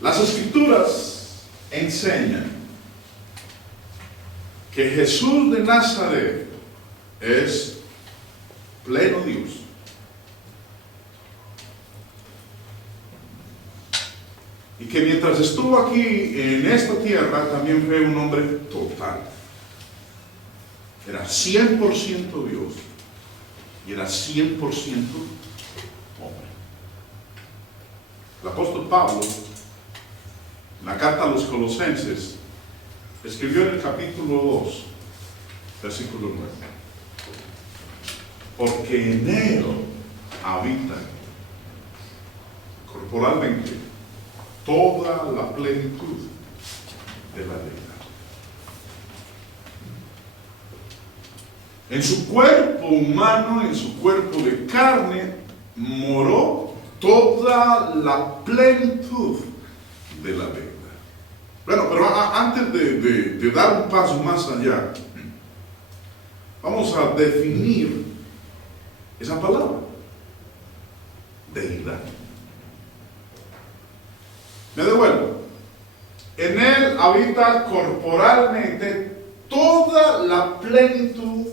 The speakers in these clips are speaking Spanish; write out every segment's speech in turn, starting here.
Las Escrituras enseñan que Jesús de Nazaret es pleno Dios. Y que mientras estuvo aquí en esta tierra también fue un hombre total. Era 100% Dios y era 100% hombre. El apóstol Pablo, en la carta a los Colosenses, escribió en el capítulo 2, versículo 9: porque en él habita corporalmente toda la plenitud de la deidad. En su cuerpo humano, en su cuerpo de carne, moró toda la plenitud de la deidad. Bueno, pero antes de dar un paso más allá, vamos a definir esa palabra, deidad. Me devuelvo. En él habita corporalmente toda la plenitud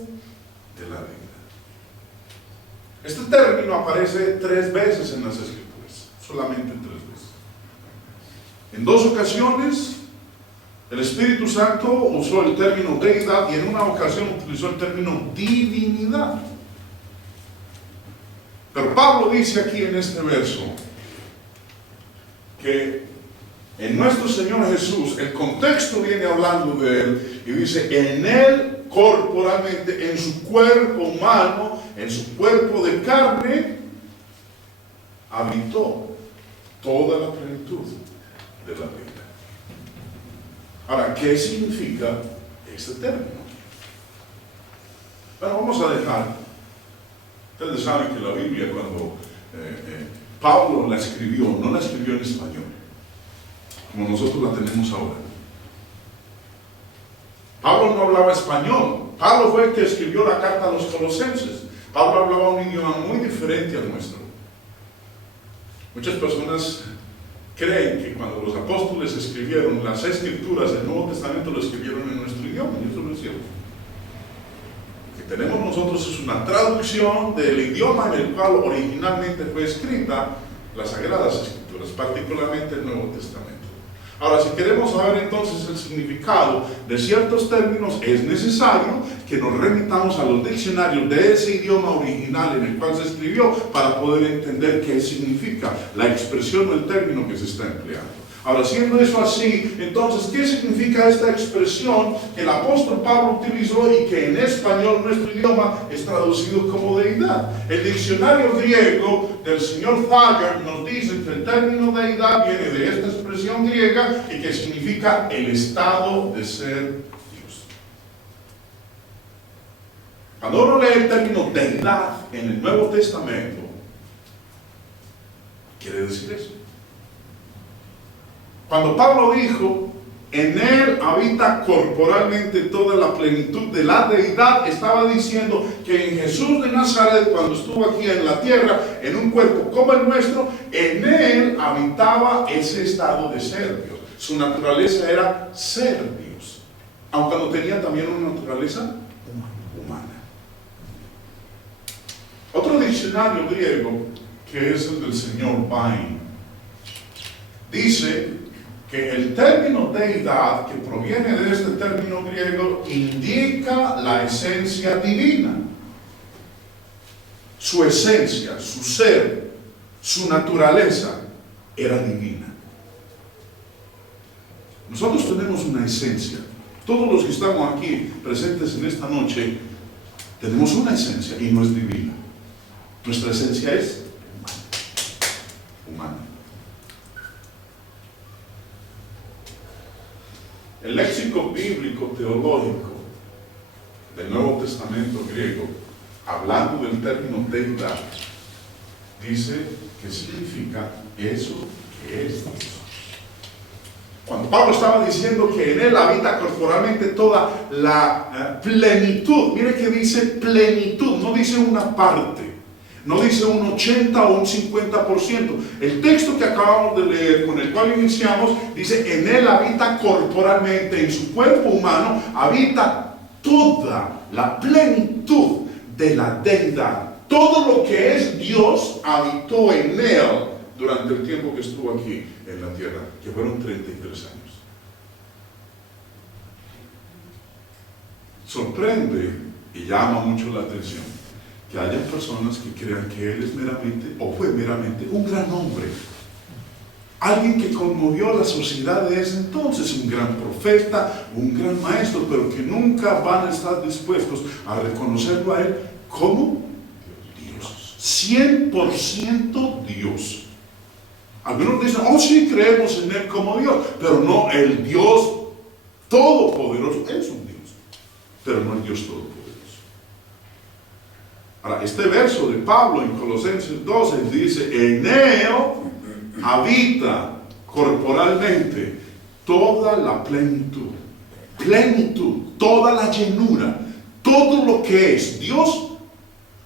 de la deidad. Este término aparece 3 veces en las Escrituras, solamente 3 veces. En 2 ocasiones, el Espíritu Santo usó el término deidad y en una ocasión utilizó el término divinidad. Pero Pablo dice aquí en este verso que en nuestro Señor Jesús, el contexto viene hablando de Él y dice, en Él corporalmente, en su cuerpo humano, en su cuerpo de carne, habitó toda la plenitud de la vida. Ahora, ¿qué significa este término? Bueno, vamos a dejar. Ustedes saben que la Biblia, cuando Pablo la escribió, no la escribió en español, como nosotros la tenemos ahora. Pablo no hablaba español. Pablo fue el que escribió la carta a los Colosenses. Pablo hablaba un idioma muy diferente al nuestro. Muchas personas creen que cuando los apóstoles escribieron las escrituras del Nuevo Testamento, lo escribieron en nuestro idioma, y eso no es cierto. Lo que tenemos nosotros es una traducción del idioma en el cual originalmente fue escrita las Sagradas Escrituras, particularmente el Nuevo Testamento. Ahora, si queremos saber entonces el significado de ciertos términos, es necesario que nos remitamos a los diccionarios de ese idioma original en el cual se escribió para poder entender qué significa la expresión o el término que se está empleando. Ahora, siendo eso así, entonces, ¿qué significa esta expresión que el apóstol Pablo utilizó y que en español, nuestro idioma, es traducido como deidad? El diccionario griego del señor Thayer nos dice que el término deidad viene de esta expresión griega y que significa el estado de ser Dios. Cuando uno lee el término deidad en el Nuevo Testamento, quiere decir eso. Cuando Pablo dijo, en él habita corporalmente toda la plenitud de la deidad, estaba diciendo que en Jesús de Nazaret, cuando estuvo aquí en la tierra, en un cuerpo como el nuestro, en él habitaba ese estado de ser Dios. Su naturaleza era ser Dios, aunque no tenía también una naturaleza humana. Otro diccionario griego, que es el del señor Vine, dice que el término deidad, que proviene de este término griego, indica la esencia divina. Su esencia, su ser, su naturaleza era divina. Nosotros tenemos una esencia. Todos los que estamos aquí presentes en esta noche tenemos una esencia y no es divina. Nuestra esencia es humana. El léxico bíblico teológico del Nuevo Testamento griego, hablando del término deidad, dice que significa eso que es Dios. Cuando Pablo estaba diciendo que en él habita corporalmente toda la plenitud, mire que dice plenitud, no dice una parte, No dice un 80 o un 50%. El texto que acabamos de leer, con el cual iniciamos, dice, en él habita corporalmente, en su cuerpo humano, habita toda la plenitud de la deidad. Todo lo que es Dios habitó en él durante el tiempo que estuvo aquí en la tierra, que fueron 33 años. Sorprende y llama mucho la atención que haya personas que crean que él es meramente, o fue meramente, un gran hombre. Alguien que conmovió a la sociedad de ese entonces, un gran profeta, un gran maestro, pero que nunca van a estar dispuestos a reconocerlo a él como Dios. 100% Dios. Algunos dicen, oh sí, creemos en él como Dios, pero no el Dios todopoderoso. Es un Dios, pero no el Dios todopoderoso. Ahora, este verso de Pablo en Colosenses 12 dice, en él habita corporalmente toda la plenitud, toda la llenura, todo lo que es Dios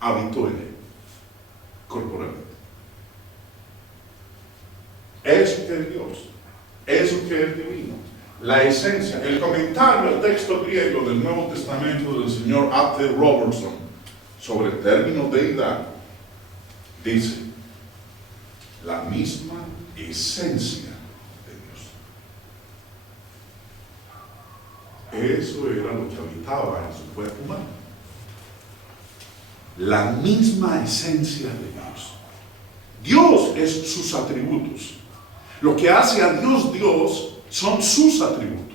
habitó en él, corporalmente. Eso que es Dios, eso que es divino, la esencia. El comentario al texto griego del Nuevo Testamento del señor A.T. Robertson sobre el término deidad dice, la misma esencia de Dios. Eso era lo que habitaba en su cuerpo humano. La misma esencia de Dios. Dios es sus atributos. Lo que hace a Dios Dios son sus atributos.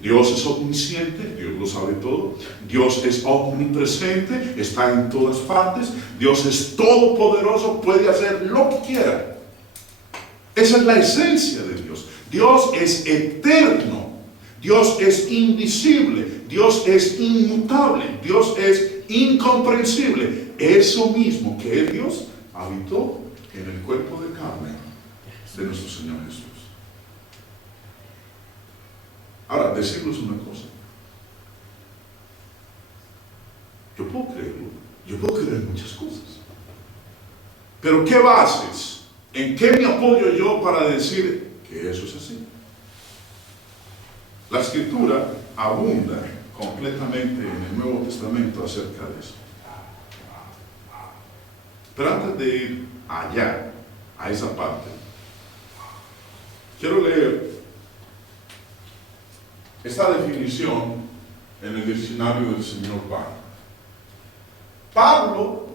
Dios es omnisciente, Dios lo sabe todo. Dios es omnipresente, está en todas partes. Dios es todopoderoso, puede hacer lo que quiera. Esa es la esencia de Dios. Dios es eterno, Dios es invisible, Dios es inmutable, Dios es incomprensible. Eso mismo que es Dios habitó en el cuerpo de carne de nuestro Señor Jesús. Ahora, decirles una cosa. Yo puedo creerlo, yo puedo creer muchas cosas. Pero ¿qué bases? ¿En qué me apoyo yo para decir que eso es así? La Escritura abunda completamente en el Nuevo Testamento acerca de eso. Pero antes de ir allá, a esa parte, quiero leer esta definición en el diccionario del señor Barr. Pablo,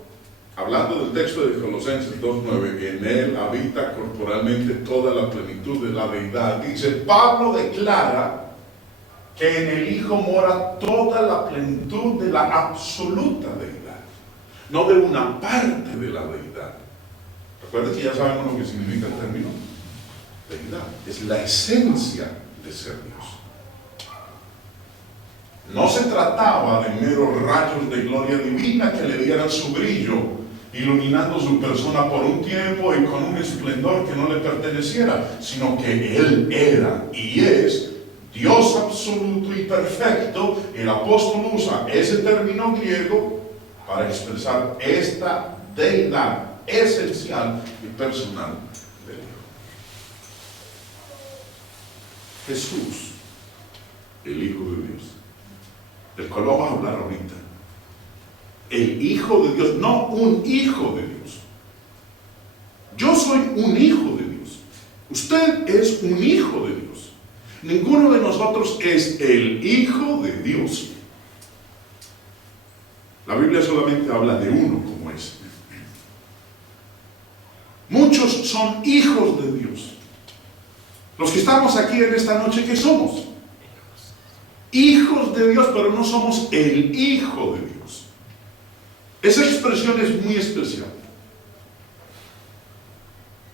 hablando del texto de Colosenses 2:9, en él habita corporalmente toda la plenitud de la deidad, dice, Pablo declara que en el Hijo mora toda la plenitud de la absoluta deidad, no de una parte de la deidad. Recuerden que ya sabemos lo que significa el término deidad, es la esencia de ser Dios. No se trataba de meros rayos de gloria divina que le dieran su brillo, iluminando su persona por un tiempo y con un esplendor que no le perteneciera, sino que Él era y es Dios absoluto y perfecto. El apóstol usa ese término griego para expresar esta deidad esencial y personal de Dios. Jesús, el Hijo de Dios, del cual vamos a hablar ahorita. El Hijo de Dios, no un hijo de Dios. Yo soy un hijo de Dios. Usted es un hijo de Dios. Ninguno de nosotros es el Hijo de Dios. La Biblia solamente habla de uno como ese. Muchos son hijos de Dios. Los que estamos aquí en esta noche, ¿qué somos? Hijos de Dios, pero no somos el Hijo de Dios. Esa expresión es muy especial.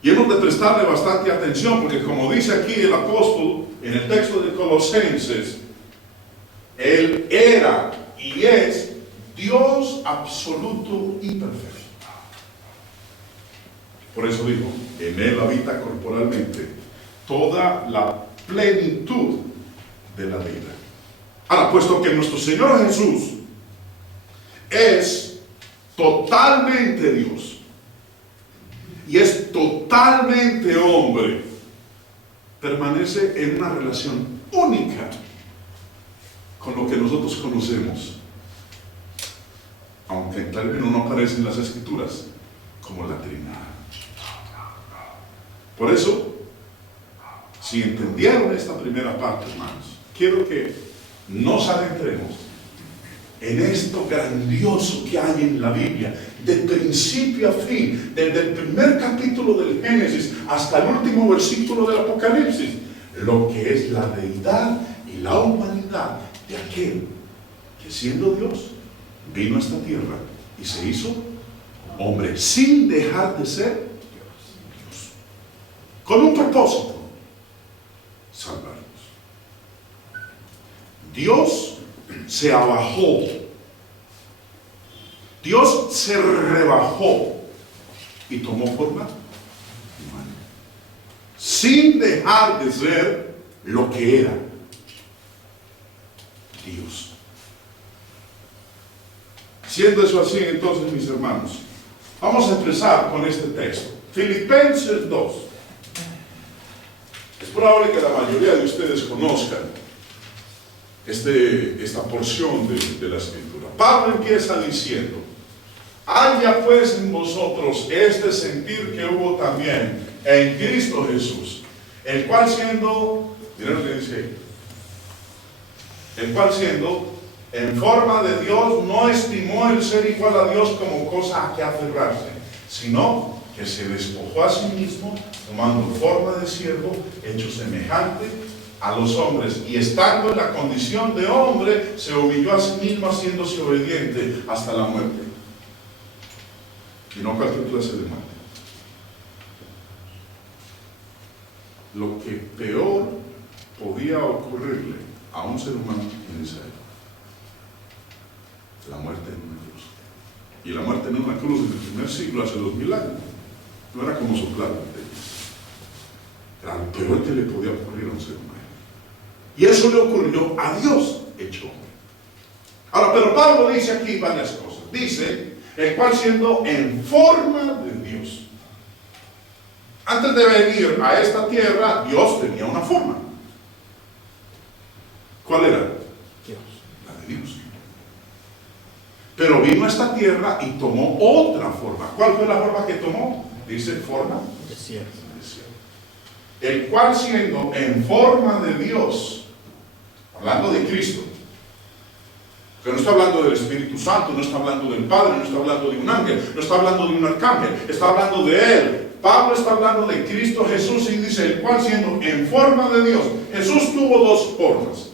Y hemos de prestarle bastante atención, porque como dice aquí el apóstol en el texto de Colosenses, Él era y es Dios absoluto y perfecto. Por eso dijo, en Él habita corporalmente toda la plenitud de la deidad. Ahora, puesto que nuestro Señor Jesús es totalmente Dios y es totalmente hombre, permanece en una relación única con lo que nosotros conocemos, aunque en términos no aparece en las Escrituras, como la Trinidad. Por eso, si entendieron esta primera parte, hermanos, quiero que nos adentremos en esto grandioso que hay en la Biblia, de principio a fin, desde el primer capítulo del Génesis hasta el último versículo del Apocalipsis, lo que es la deidad y la humanidad de aquel que, siendo Dios, vino a esta tierra y se hizo hombre sin dejar de ser Dios, con un propósito: salvarnos. Dios se abajó, Dios se rebajó y tomó forma humana, sin dejar de ser lo que era: Dios. Siendo eso así, entonces, mis hermanos, vamos a empezar con este texto, Filipenses 2. Es probable que la mayoría de ustedes conozcan esta porción de la Escritura. Pablo empieza diciendo: haya pues en vosotros este sentir que hubo también en Cristo Jesús, el cual siendo, miren lo que dice ahí, el cual siendo en forma de Dios, no estimó el ser igual a Dios como cosa a que aferrarse, sino que se despojó a sí mismo, tomando forma de siervo, hecho semejante a los hombres, y estando en la condición de hombre, se humilló a sí mismo, haciéndose obediente hasta la muerte, y no cualquier clase de muerte. Lo que peor podía ocurrirle a un ser humano en esa época: la muerte en una cruz. Y la muerte en una cruz en el primer siglo, hace 2000 años, no era como soplar botellas. Era lo peor que le podía ocurrir a un ser humano. Y eso le ocurrió a Dios hecho hombre. Ahora, pero Pablo dice aquí varias cosas. Dice: el cual siendo en forma de Dios. Antes de venir a esta tierra, Dios tenía una forma. ¿Cuál era? Dios. La de Dios. Pero vino a esta tierra y tomó otra forma. ¿Cuál fue la forma que tomó? Dice: forma de siervo. El cual siendo en forma de Dios, hablando de Cristo, pero no está hablando del Espíritu Santo, no está hablando del Padre, no está hablando de un ángel, no está hablando de un arcángel, está hablando de Él. Pablo está hablando de Cristo Jesús y dice: el cual siendo en forma de Dios. Jesús tuvo dos formas.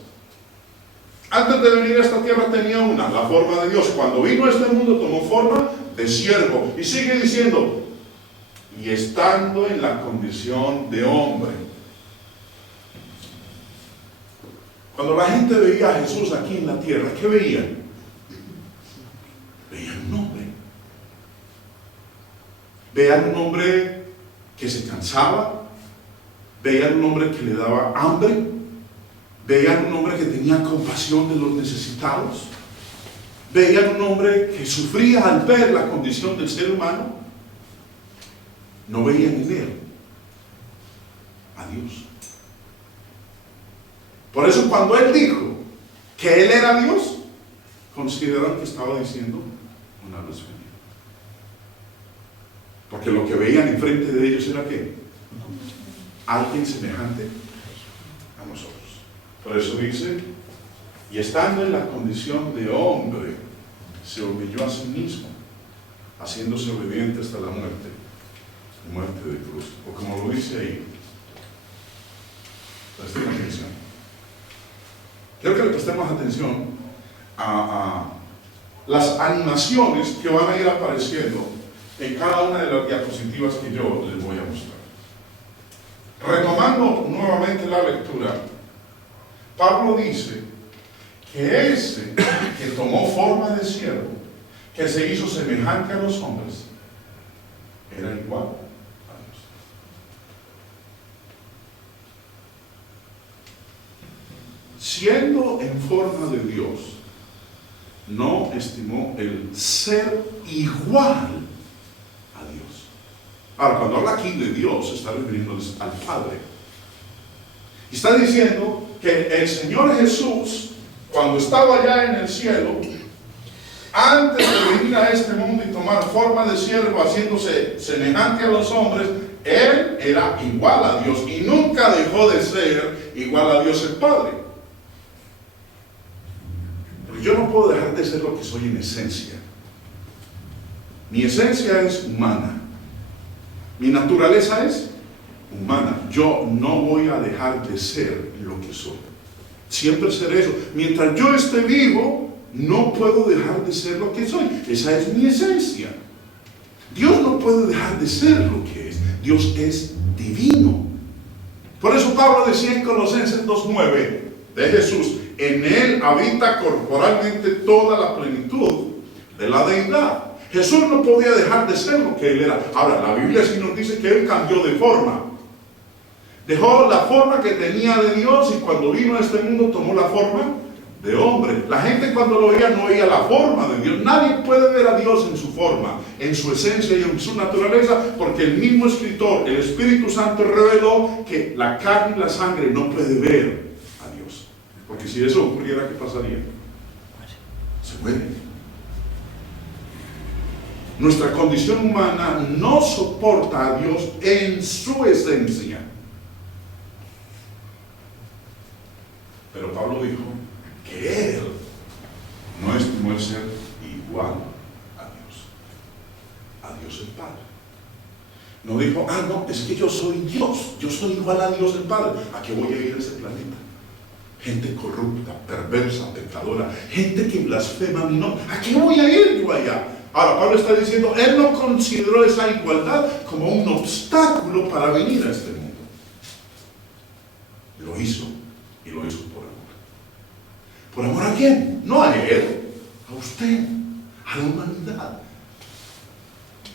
Antes de venir a esta tierra tenía una, la forma de Dios. Cuando vino a este mundo tomó forma de siervo. Y sigue diciendo: y estando en la condición de hombre. Cuando la gente veía a Jesús aquí en la tierra, ¿qué veían? Veían un hombre. Veían un hombre que se cansaba. Veían un hombre que le daba hambre. Veían un hombre que tenía compasión de los necesitados. Veían un hombre que sufría al ver la condición del ser humano. No veían en él a Dios. Por eso, cuando él dijo que él era Dios, consideraron que estaba diciendo una blasfemia. Porque lo que veían enfrente de ellos era ¿qué? Alguien semejante a nosotros. Por eso dice: y estando en la condición de hombre, se humilló a sí mismo, haciéndose obediente hasta la muerte de cruz. O como lo dice ahí, presten atención. Quiero que le prestemos atención a las animaciones que van a ir apareciendo en cada una de las diapositivas que yo les voy a mostrar. Retomando nuevamente la lectura, Pablo dice que ese que tomó forma de siervo, que se hizo semejante a los hombres, era igual a Dios. Siendo en forma de Dios, no estimó el ser igual a Dios. Ahora, cuando habla aquí de Dios, está refiriéndose al Padre. Y está diciendo que el Señor Jesús, cuando estaba allá en el cielo, antes de venir a este mundo y tomar forma de siervo, haciéndose semejante a los hombres, Él era igual a Dios y nunca dejó de ser igual a Dios el Padre. Porque yo no puedo dejar de ser lo que soy en esencia. Mi esencia es humana. Mi naturaleza es humana. Yo no voy a dejar de ser lo que soy. Siempre seré eso. Mientras yo esté vivo, no puedo dejar de ser lo que soy. Esa es mi esencia. Dios no puede dejar de ser lo que es. Dios es divino. Por eso Pablo decía en Colosenses 2:9 de Jesús: en Él habita corporalmente toda la plenitud de la deidad. Jesús no podía dejar de ser lo que Él era. Ahora, la Biblia sí nos dice que Él cambió de forma. Dejó la forma que tenía de Dios y cuando vino a este mundo tomó la forma de hombre. La gente cuando lo veía no veía la forma de Dios. Nadie puede ver a Dios en su forma, en su esencia y en su naturaleza, porque el mismo escritor, el Espíritu Santo, reveló que la carne y la sangre no puede ver a Dios. Porque si eso ocurriera, ¿qué pasaría? Se muere. Nuestra condición humana no soporta a Dios en su esencia. Pero Pablo dijo que Él no estimó el ser igual a Dios el Padre. No dijo, no, es que yo soy Dios, yo soy igual a Dios el Padre. ¿A qué voy a ir a ese planeta? Gente corrupta, perversa, pecadora, gente que blasfema mi nombre. ¿A qué voy a ir yo allá? Ahora Pablo está diciendo, él no consideró esa igualdad como un obstáculo para venir a este mundo. Lo hizo, y lo hizo por amor. ¿Por amor a quién? No a él, a usted, a la humanidad.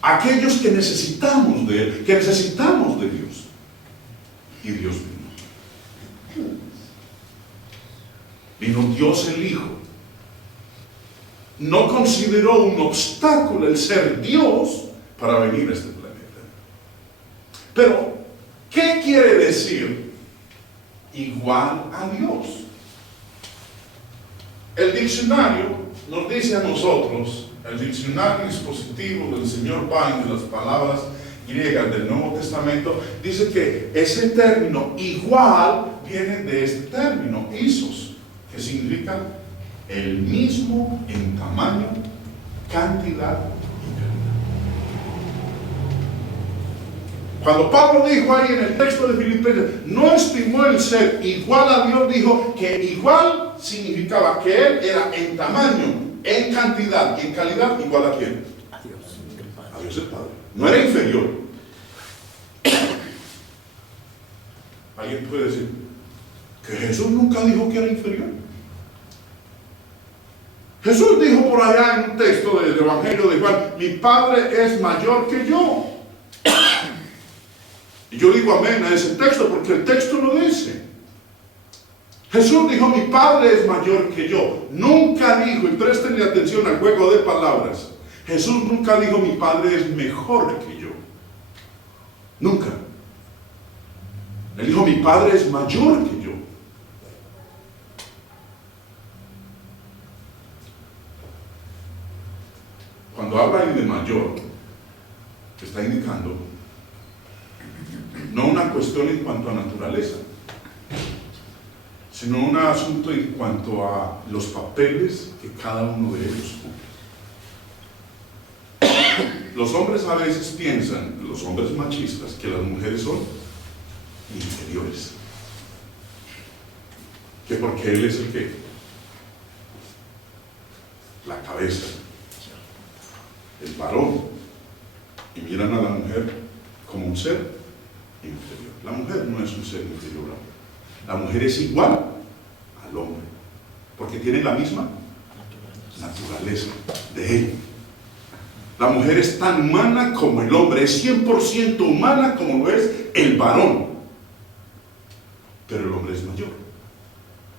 Aquellos que necesitamos de él, que necesitamos de Dios. Y Dios vino. Vino Dios el Hijo. No consideró un obstáculo el ser Dios para venir a este planeta. Pero, ¿qué quiere decir igual a Dios? El diccionario nos dice a nosotros, el diccionario dispositivo del señor Pine de las palabras griegas del Nuevo Testamento, dice que ese término igual viene de este término, isos, que significa el mismo en tamaño, cantidad y calidad. Cuando Pablo dijo ahí en el texto de Filipenses, no estimó el ser igual a Dios, dijo que igual significaba que Él era en tamaño, en cantidad y en calidad igual a ¿quién? A Dios el Padre. A Dios el Padre. No era inferior. Alguien puede decir que Jesús nunca dijo que era inferior. Jesús dijo por allá en un texto del Evangelio de Juan, mi Padre es mayor que yo. Y yo digo amén a ese texto porque el texto lo dice. Jesús dijo, mi Padre es mayor que yo. Nunca dijo, y prestenle atención al juego de palabras, Jesús nunca dijo, mi Padre es mejor que yo. Nunca. Él dijo, mi Padre es mayor que yo. Cuando habla ahí de mayor, está indicando no una cuestión en cuanto a naturaleza, sino un asunto en cuanto a los papeles que cada uno de ellos cumple. Los hombres a veces piensan, los hombres machistas, que las mujeres son inferiores. Que porque él es el que, la cabeza, el varón, y miran a la mujer como un ser inferior. La mujer no es un ser inferior. La mujer es igual al hombre, porque tiene la misma naturaleza de él. La mujer es tan humana como el hombre, es 100% humana como lo es el varón. Pero el hombre es mayor.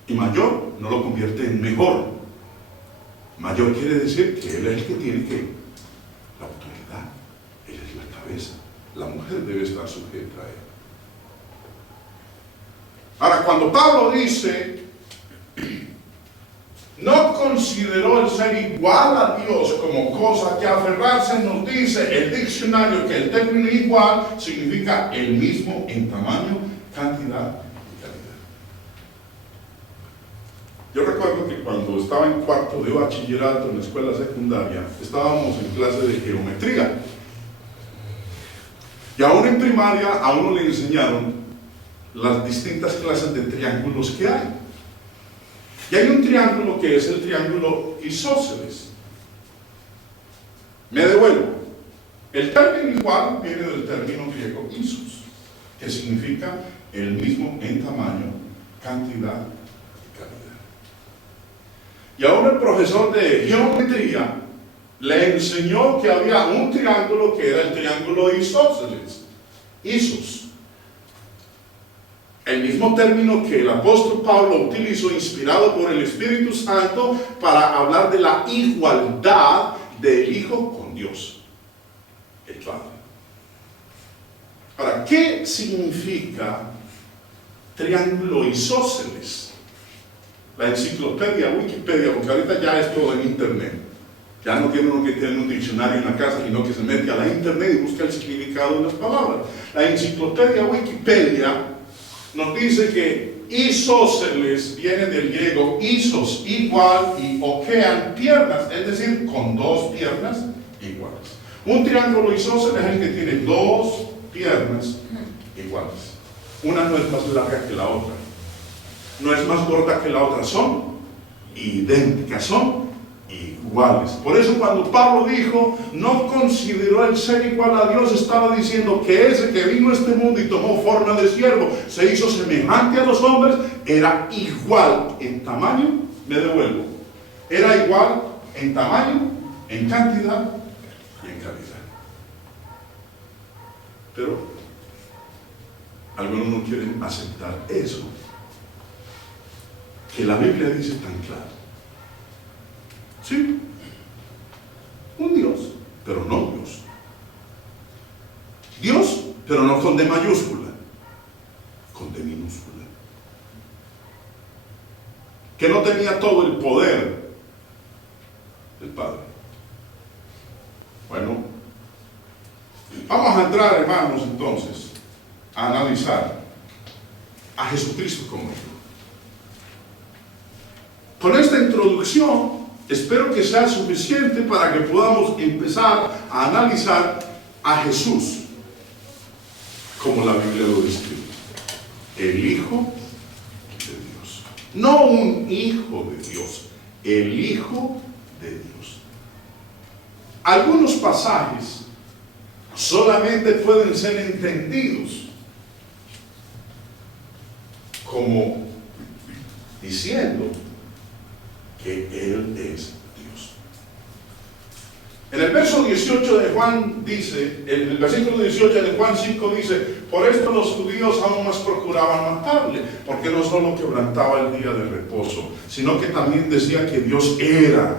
Y mayor no lo convierte en mejor. Mayor quiere decir que él es el que tiene la autoridad. Él es la cabeza. La mujer debe estar sujeta a él. Ahora, cuando Pablo dice, no consideró el ser igual a Dios como cosa que aferrarse, nos dice el diccionario que el término igual significa el mismo en tamaño, cantidad y calidad. Yo recuerdo que cuando estaba en cuarto de bachillerato en la escuela secundaria, estábamos en clase de geometría. Y aún en primaria a uno le enseñaron las distintas clases de triángulos que hay. Y hay un triángulo que es el triángulo isósceles. Me devuelvo. El término igual viene del término griego isos, que significa el mismo en tamaño, cantidad y calidad. Y aún el profesor de geometría le enseñó que había un triángulo que era el triángulo isósceles, isos. El mismo término que el apóstol Pablo utilizó, inspirado por el Espíritu Santo, para hablar de la igualdad del Hijo con Dios, el Padre. Ahora, ¿qué significa triángulo isósceles? La enciclopedia, Wikipedia, porque ahorita ya es todo en internet. Ya no tiene uno que tener un diccionario en la casa, sino que se mete a la internet y busca el significado de las palabras. La enciclopedia Wikipedia nos dice que isósceles viene del griego isos, igual, y okean, piernas, es decir, con dos piernas iguales. Un triángulo isósceles es el que tiene dos piernas iguales. Una no es más larga que la otra, no es más corta que la otra, son idénticas, son iguales. Por eso cuando Pablo dijo, no consideró el ser igual a Dios, estaba diciendo que ese que vino a este mundo y tomó forma de siervo, se hizo semejante a los hombres, era igual en tamaño, me devuelvo, era igual en tamaño, en cantidad y en calidad. Pero algunos no quieren aceptar eso, que la Biblia dice tan claro. Sí, un Dios, pero no Dios. Dios, pero no con D mayúscula, con D minúscula. Que no tenía todo el poder del Padre. Bueno, vamos a entrar, hermanos, entonces, a analizar a Jesucristo como Hijo. Con esta introducción, espero que sea suficiente para que podamos empezar a analizar a Jesús como la Biblia lo describe. El Hijo de Dios. No un hijo de Dios, el Hijo de Dios. Algunos pasajes solamente pueden ser entendidos como diciendo que Él es Dios. En el verso 18 de Juan dice, en el versículo 18 de Juan 5 dice, por esto los judíos aún más procuraban matarle, porque no solo quebrantaba el día de reposo, sino que también decía que Dios era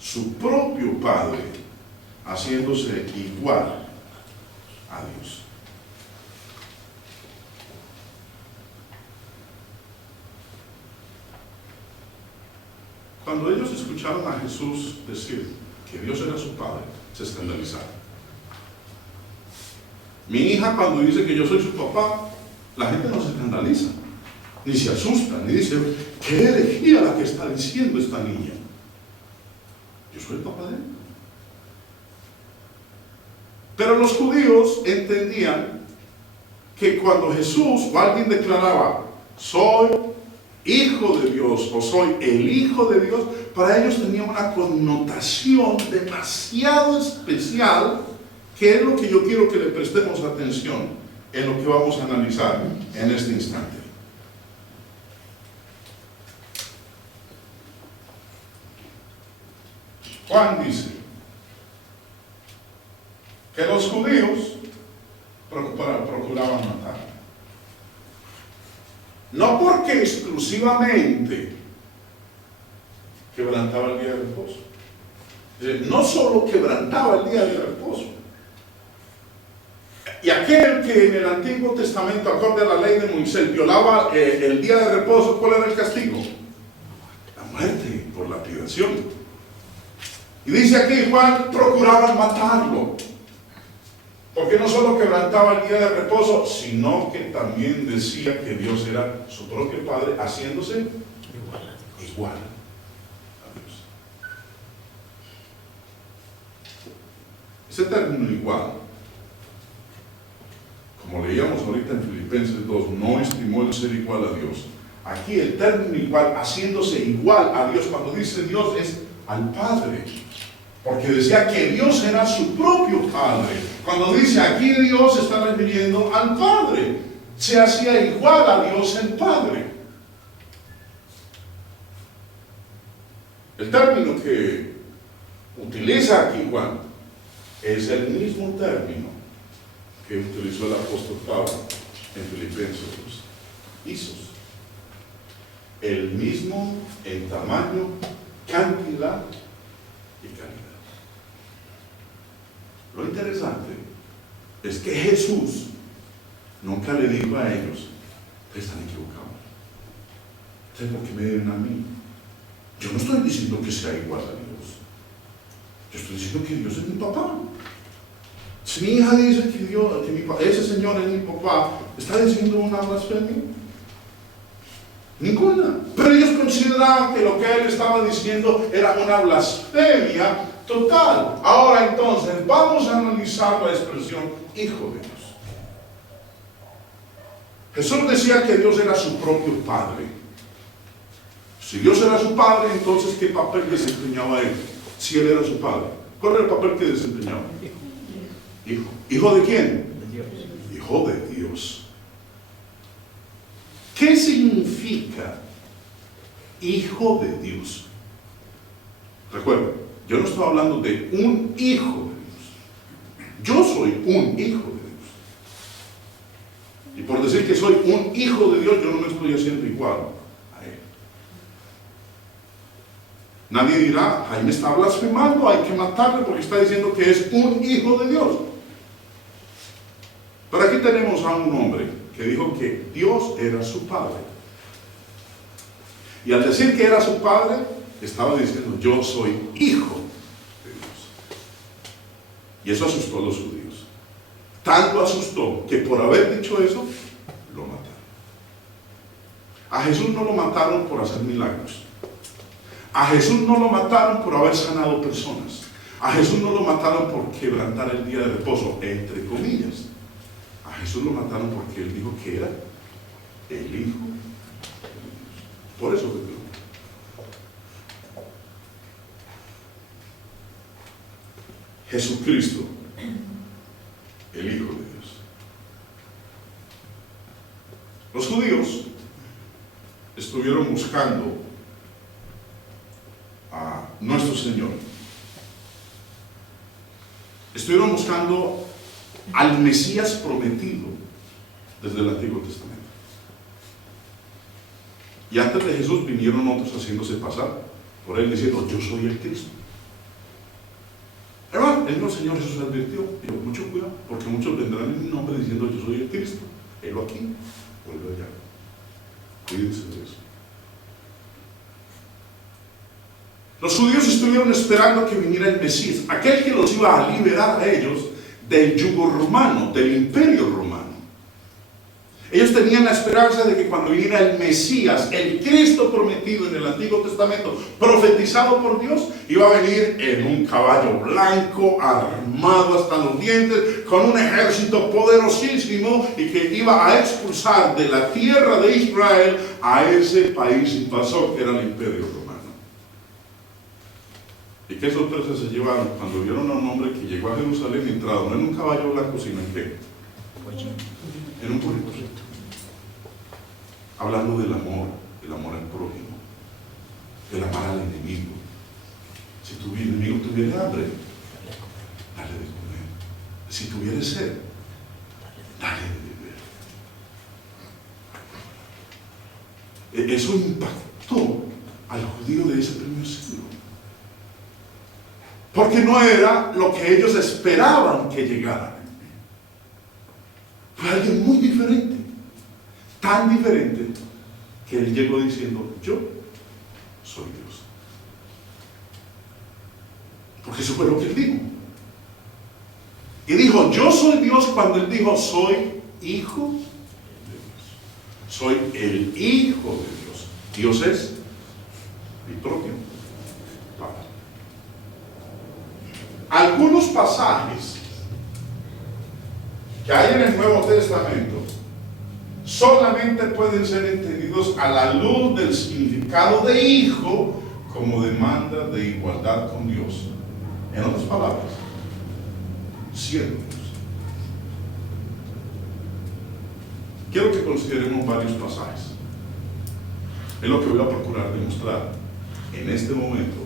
su propio Padre, haciéndose igual a Dios. Cuando ellos escucharon a Jesús decir que Dios era su Padre, se escandalizaron. Mi hija, cuando dice que yo soy su papá, la gente no se escandaliza, ni se asusta, ni dice, ¿qué herejía la que está diciendo esta niña? Yo soy el papá de él. Pero los judíos entendían que cuando Jesús o alguien declaraba, soy Hijo de Dios o soy el Hijo de Dios, para ellos tenía una connotación demasiado especial, que es lo que yo quiero que le prestemos atención en lo que vamos a analizar en este instante. Juan dice que los judíos procuraban matar. No porque exclusivamente quebrantaba el día de reposo. No solo quebrantaba el día de reposo. Y aquel que en el Antiguo Testamento, acorde a la ley de Moisés, violaba el día de reposo, ¿cuál era el castigo? La muerte por lapidación. Y dice aquí, Juan, procuraban matarlo. Porque no solo quebrantaba el día de reposo, sino que también decía que Dios era su propio Padre, haciéndose igual a Dios. Ese término igual, como leíamos ahorita en Filipenses 2, no estimó el ser igual a Dios. Aquí el término igual, haciéndose igual a Dios, cuando dice Dios es al Padre. Porque decía que Dios era su propio Padre. Cuando dice aquí Dios, se está refiriendo al Padre. Se hacía igual a Dios el Padre. El término que utiliza aquí Juan es el mismo término que utilizó el apóstol Pablo en Filipenses 2. Isos. El mismo en tamaño, cantidad y calidad. Lo interesante es que Jesús nunca le dijo a ellos: ustedes están equivocados. ¿Ustedes por qué me deben a mí? Yo no estoy diciendo que sea igual a Dios. Yo estoy diciendo que Dios es mi papá. Si mi hija dice que ese Señor es mi papá, ¿está diciendo una blasfemia? Ninguna. Pero ellos consideraban que lo que él estaba diciendo era una blasfemia total. Ahora entonces vamos a analizar la expresión hijo de Dios. Jesús decía que Dios era su propio Padre. Si Dios era su Padre, entonces ¿qué papel desempeñaba él? Si él era su Padre, ¿cuál era el papel que desempeñaba? Hijo. ¿Hijo de quién? De Dios. Hijo de Dios. ¿Qué significa hijo de Dios? Recuerden, yo no estoy hablando de un hijo de Dios. Yo soy un hijo de Dios. Y por decir que soy un hijo de Dios, yo no me estoy haciendo igual a él. Nadie dirá: Jaime está blasfemando, hay que matarle porque está diciendo que es un hijo de Dios. Pero aquí tenemos a un hombre que dijo que Dios era su Padre. Y al decir que era su Padre, estaba diciendo: yo soy hijo de Dios. Y eso asustó a los judíos. Tanto asustó que por haber dicho eso, lo mataron. A Jesús no lo mataron por hacer milagros. A Jesús no lo mataron por haber sanado personas. A Jesús no lo mataron por quebrantar el día de reposo, entre comillas. A Jesús lo mataron porque él dijo que era el Hijo de Dios. Por eso que creo. Jesucristo, el Hijo de Dios. Los judíos estuvieron buscando a nuestro Señor. Estuvieron buscando al Mesías prometido desde el Antiguo Testamento. Y antes de Jesús vinieron otros haciéndose pasar por él, diciendo: yo soy el Cristo. Hermano, el mismo Señor Jesús advirtió: dijo, mucho cuidado, porque muchos vendrán en mi nombre diciendo: yo soy el Cristo. Helo aquí, vuelve allá. Cuídense de eso. Los judíos estuvieron esperando que viniera el Mesías, aquel que los iba a liberar a ellos del yugo romano, del imperio romano. Ellos tenían la esperanza de que cuando viniera el Mesías, el Cristo prometido en el Antiguo Testamento, profetizado por Dios, iba a venir en un caballo blanco, armado hasta los dientes, con un ejército poderosísimo, y que iba a expulsar de la tierra de Israel a ese país invasor que era el imperio romano. ¿Y qué sorpresa se llevaron cuando vieron a un hombre que llegó a Jerusalén entrado no en un caballo blanco, sino en qué? En un burrito. Hablando del amor al prójimo, del amar al enemigo. Si tu enemigo tuviera hambre, dale de comer. Si tuviera sed, dale de beber. Eso impactó al judío de esa ese primer siglo. Porque no era lo que ellos esperaban que llegara. Fue alguien muy diferente. Tan diferente que él llegó diciendo: yo soy Dios. Porque eso fue lo que él dijo. Y dijo: yo soy Dios, cuando él dijo: soy hijo de Dios. Soy el hijo de Dios. Dios es mi propio Padre. Algunos pasajes que hay en el Nuevo Testamento solamente pueden ser entendidos a la luz del significado de hijo como demanda de igualdad con Dios. En otras palabras, siervos. Quiero que consideremos varios pasajes. Es lo que voy a procurar demostrar en este momento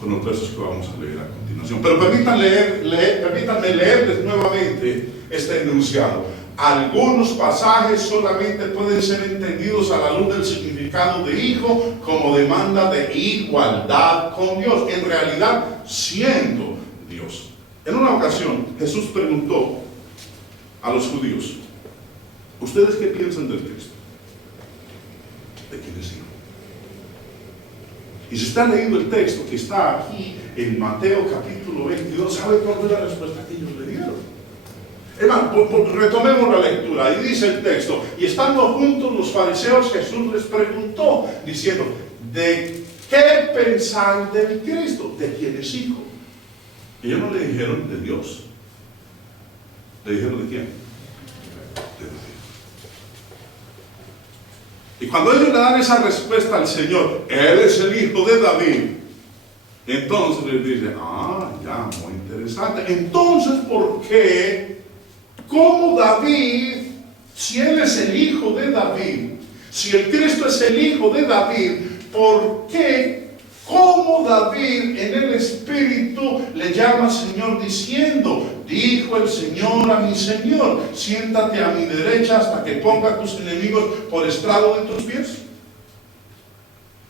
con los versos que vamos a leer a continuación. Pero permítanme leerles nuevamente este enunciado. Algunos pasajes solamente pueden ser entendidos a la luz del significado de hijo como demanda de igualdad con Dios, en realidad siendo Dios. En una ocasión Jesús preguntó a los judíos: ¿ustedes qué piensan del Cristo? ¿De quién es hijo? Y si está leyendo el texto que está aquí en Mateo capítulo 22, ¿sabe cuál fue la respuesta que ellos le dieron? Hermano, retomemos la lectura. Y dice el texto: y estando juntos los fariseos, Jesús les preguntó, diciendo: ¿de qué pensáis del Cristo? ¿De quién es hijo? Y ellos no le dijeron de Dios. ¿Le dijeron de quién? De Dios. Y cuando ellos le dan esa respuesta al Señor: Él es el hijo de David, entonces les dice: ya, muy interesante. Entonces, ¿por qué? ¿Cómo David, si Él es el hijo de David, si el Cristo es el hijo de David, ¿por qué? ¿Cómo David en el Espíritu le llama Señor diciendo: dijo el Señor a mi Señor, siéntate a mi derecha hasta que ponga a tus enemigos por estrado de tus pies?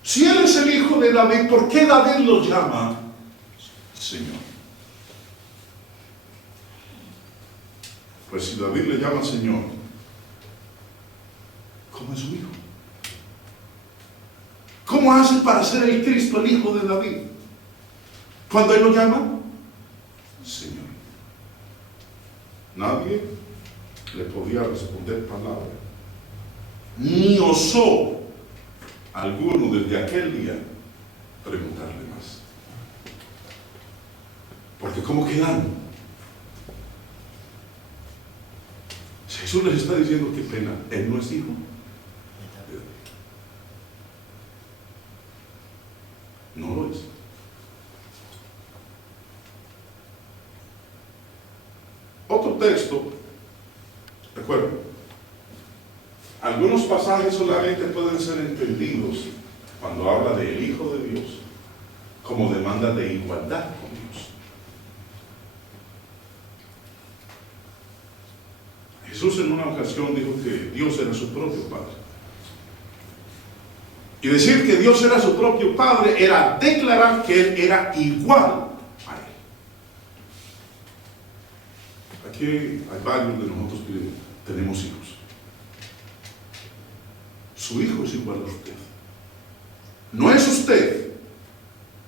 Si Él es el hijo de David, ¿por qué David lo llama Señor? Pues si David le llama Señor, ¿cómo es su hijo? ¿Cómo hace para ser el Cristo el hijo de David? Cuando Él lo llama Señor. Nadie le podía responder palabra, ni osó alguno desde aquel día preguntarle más. Porque ¿cómo quedaron? Jesús les está diciendo: qué pena, Él no es hijo. No lo es. Otro texto, recuerden, algunos pasajes solamente pueden ser entendidos cuando habla del Hijo de Dios como demanda de igualdad con Dios. Jesús en una ocasión dijo que Dios era su propio Padre. Y decir que Dios era su propio Padre era declarar que Él era igual a Él. Aquí hay varios de nosotros que tenemos hijos. Su hijo es igual a usted. No es usted,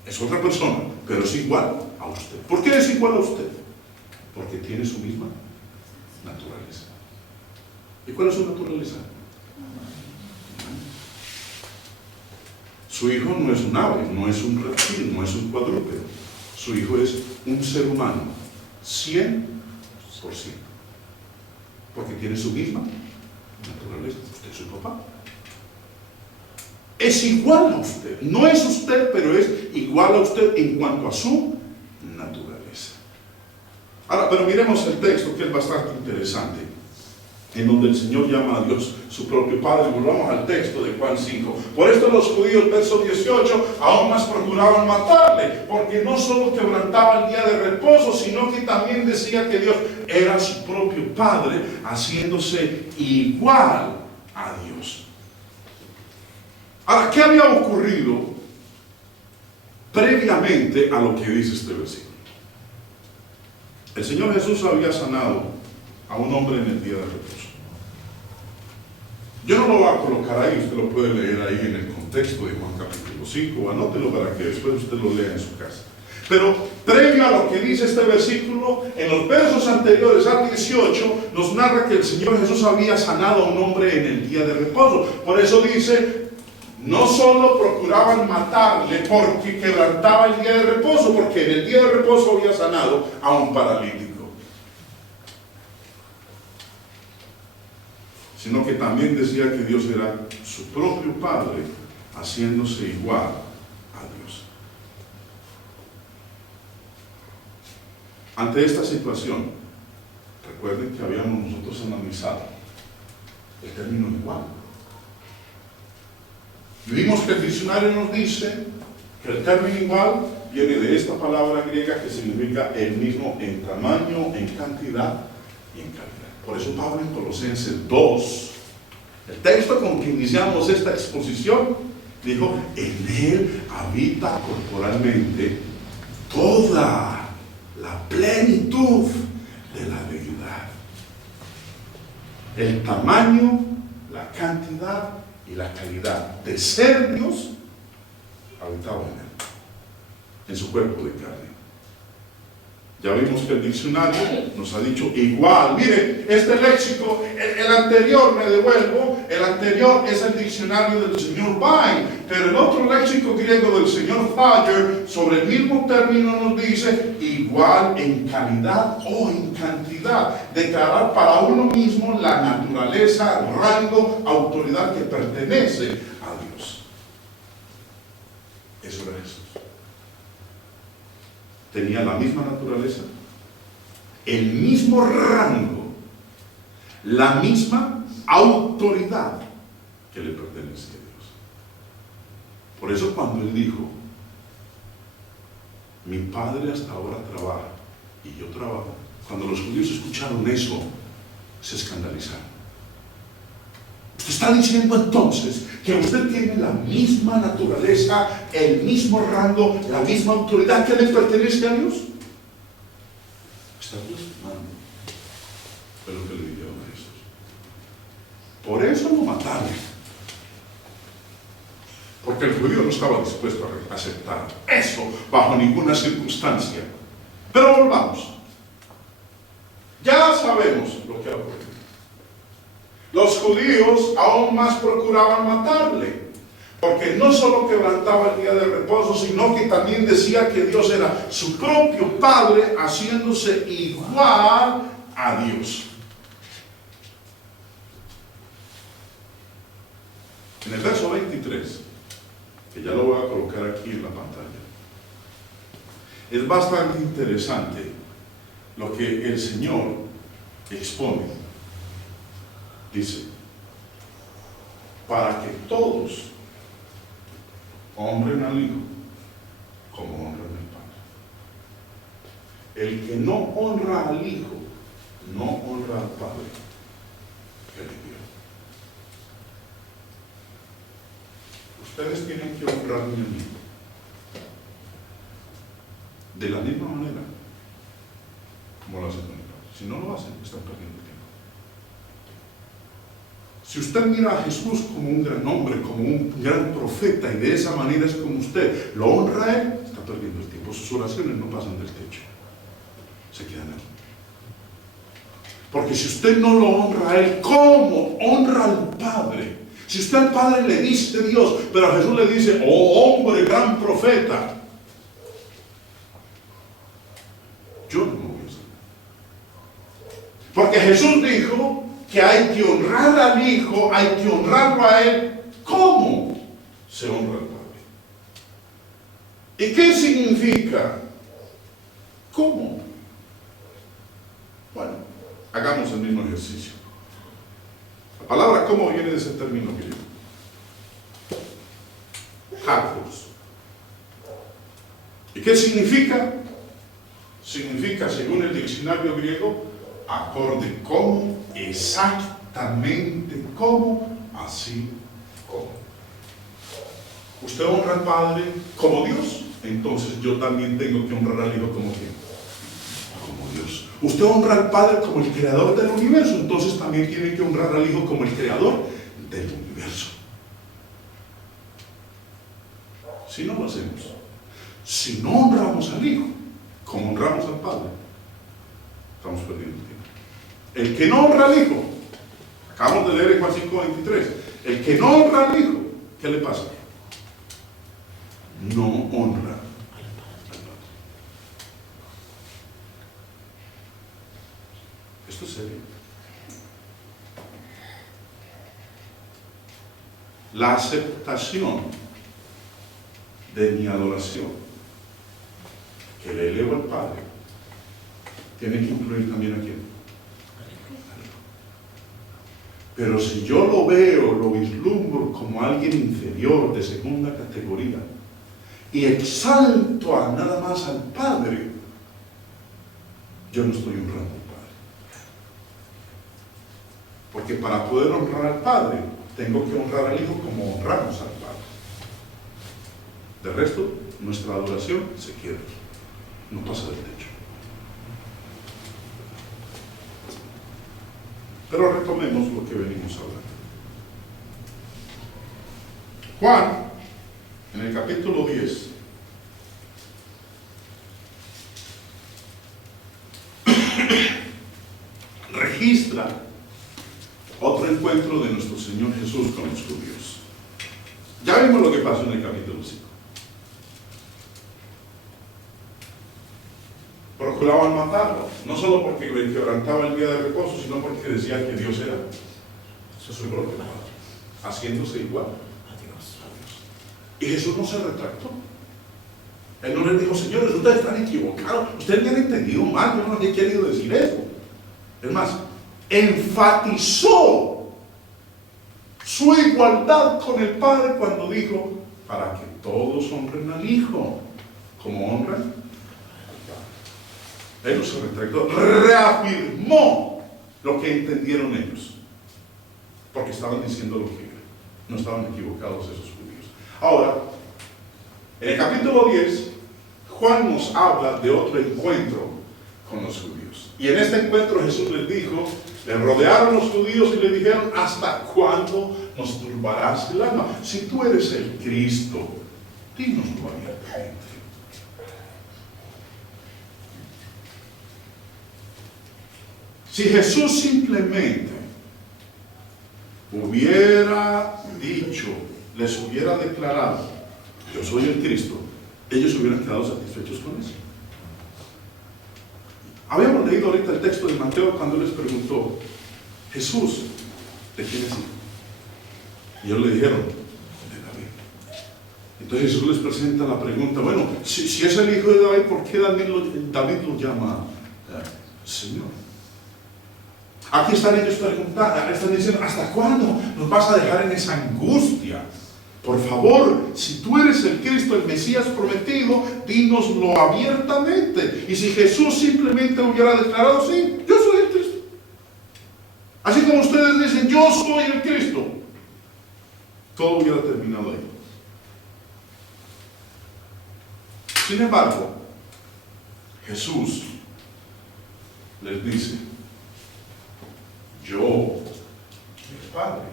es otra persona, pero es igual a usted. ¿Por qué es igual a usted? Porque tiene su misma naturaleza. ¿Y cuál es su naturaleza? Su hijo no es un ave, no es un reptil, no es un cuadrúpedo. Su hijo es un ser humano, 100%. Porque tiene su misma naturaleza. Usted es su papá. Es igual a usted. No es usted, pero es igual a usted en cuanto a su naturaleza. Ahora, pero miremos el texto, que es bastante interesante, en donde el Señor llama a Dios su propio Padre. Volvamos al texto de Juan 5. Por esto los judíos, verso 18, aún más procuraban matarle, porque no solo quebrantaba el día de reposo, sino que también decía que Dios era su propio Padre, haciéndose igual a Dios. Ahora, ¿qué había ocurrido previamente a lo que dice este versículo. El Señor Jesús había sanado a un hombre en el día de reposo. Yo no lo voy a colocar ahí, usted lo puede leer ahí en el contexto de Juan capítulo 5, anótelo para que después usted lo lea en su casa. Pero previo a lo que dice este versículo, en los versos anteriores al 18, nos narra que el Señor Jesús había sanado a un hombre en el día de reposo. Por eso dice, no solo procuraban matarle porque quebrantaba el día de reposo, porque en el día de reposo había sanado a un paralítico, sino que también decía que Dios era su propio Padre, haciéndose igual a Dios. Ante esta situación, recuerden que habíamos nosotros analizado el término igual. Vimos que el diccionario nos dice que el término igual viene de esta palabra griega que significa el mismo en tamaño, en cantidad y en calidad. Por eso Pablo en Colosenses 2, el texto con que iniciamos esta exposición, dijo, en él habita corporalmente toda la plenitud de la deidad. El tamaño, la cantidad y la calidad de ser Dios habitaba en él, en su cuerpo de carne. Ya vimos que el diccionario nos ha dicho igual. Mire, este léxico, el anterior, me devuelvo, el anterior es el diccionario del señor Vine, pero el otro léxico griego del señor Fager sobre el mismo término nos dice igual en calidad o en cantidad. Declarar para uno mismo la naturaleza, rango, autoridad que pertenece a Dios. Eso era Jesús. Tenía la misma naturaleza, el mismo rango, la misma autoridad que le pertenece a Dios. Por eso cuando él dijo, mi Padre hasta ahora trabaja y yo trabajo, cuando los judíos escucharon eso, se escandalizaron. Usted está diciendo entonces que usted tiene la misma naturaleza, el mismo rango, la misma autoridad que le pertenece a Dios. Está blasfemando. Fue lo que le dijeron a Jesús. Por eso lo mataron. Porque el judío no estaba dispuesto a aceptar eso bajo ninguna circunstancia. Pero volvamos. Ya sabemos lo que ha ocurrido. Los judíos aún más procuraban matarle, porque no solo quebrantaba el día de reposo, sino que también decía que Dios era su propio Padre, haciéndose igual a Dios. En el verso 23, que ya lo voy a colocar aquí en la pantalla, es bastante interesante lo que el Señor expone. Dice, para que todos honren al Hijo como honran al Padre. El que no honra al Hijo, no honra al Padre que le dio. Ustedes tienen que honrarme a mí de la misma manera como lo hacen con el Padre. Si no lo hacen, están perdiendo tiempo. Si usted mira a Jesús como un gran hombre, como un gran profeta, y de esa manera es como usted lo honra a él, está perdiendo el tiempo. Sus oraciones no pasan del techo, se quedan aquí. Porque si usted no lo honra a él, ¿cómo honra al Padre? Si usted al Padre le dice Dios, pero a Jesús le dice, oh hombre, gran profeta, yo no me voy a saber. Porque Jesús dijo que hay que honrar al Hijo, hay que honrarlo a Él. ¿Cómo se honra al Padre? ¿Y qué significa? ¿Cómo? Bueno, hagamos el mismo ejercicio. La palabra ¿cómo? Viene de ese término griego. Hakos. ¿Y qué significa? Significa, según el diccionario griego, acorde como, exactamente como, así como. ¿Usted honra al Padre como Dios? entonces yo también tengo que honrar al Hijo como quien, como Dios. Usted honra al Padre como el creador del universo, entonces también tiene que honrar al Hijo como el creador del universo. Si no lo hacemos, si no honramos al Hijo como honramos al Padre, estamos perdiendo tiempo. El que no honra al Hijo, acabamos de leer en Juan 5:23, el que no honra al Hijo, ¿qué le pasa? No honra al Padre. Esto es serio. La aceptación de mi adoración que le elevo al Padre tiene que incluir también a quién. Pero si yo lo veo, lo vislumbro como alguien inferior, de segunda categoría, y exalto a nada más al Padre, yo no estoy honrando al Padre. Porque para poder honrar al Padre, tengo que honrar al Hijo como honramos al Padre. De resto, nuestra adoración se quiebra, no pasa del techo. Pero retomemos lo que venimos hablando. Juan, en el capítulo 10, registra otro encuentro de nuestro Señor Jesús con los judíos. Ya vimos lo que pasó en el capítulo 5. Procuraban matarlo, no solo porque quebrantaba el día de reposo, sino porque decía que Dios era su propio Padre, haciéndose igual a Dios. Y Jesús no se retractó. Él no les dijo: señores, ustedes están equivocados, ustedes me han entendido mal, yo no he querido decir eso. Es más, enfatizó su igualdad con el Padre cuando dijo: para que todos honren al Hijo como honran. Él no se retractó, reafirmó lo que entendieron ellos, porque estaban diciendo lo que era, no estaban equivocados esos judíos. Ahora, en el capítulo 10, Juan nos habla de otro encuentro con los judíos. Y en este encuentro Jesús les dijo, le rodearon los judíos y le dijeron: ¿hasta cuándo nos turbarás el alma? Si tú eres el Cristo, dínoslo abiertamente. Si Jesús simplemente hubiera dicho, les hubiera declarado: yo soy el Cristo, ellos hubieran quedado satisfechos con eso. Habíamos leído ahorita el texto de Mateo cuando les preguntó: Jesús, ¿de quién es hijo? Y ellos le dijeron: de David. Entonces Jesús les presenta la pregunta: bueno, si es el hijo de David, ¿por qué David lo llama Señor? Aquí están ellos preguntando, están diciendo: ¿hasta cuándo nos vas a dejar en esa angustia? Por favor, si tú eres el Cristo, el Mesías prometido, dínoslo abiertamente. Y si Jesús simplemente hubiera declarado: sí, yo soy el Cristo, así como ustedes dicen: yo soy el Cristo, todo hubiera terminado ahí. Sin embargo, Jesús les dice: yo, el Padre.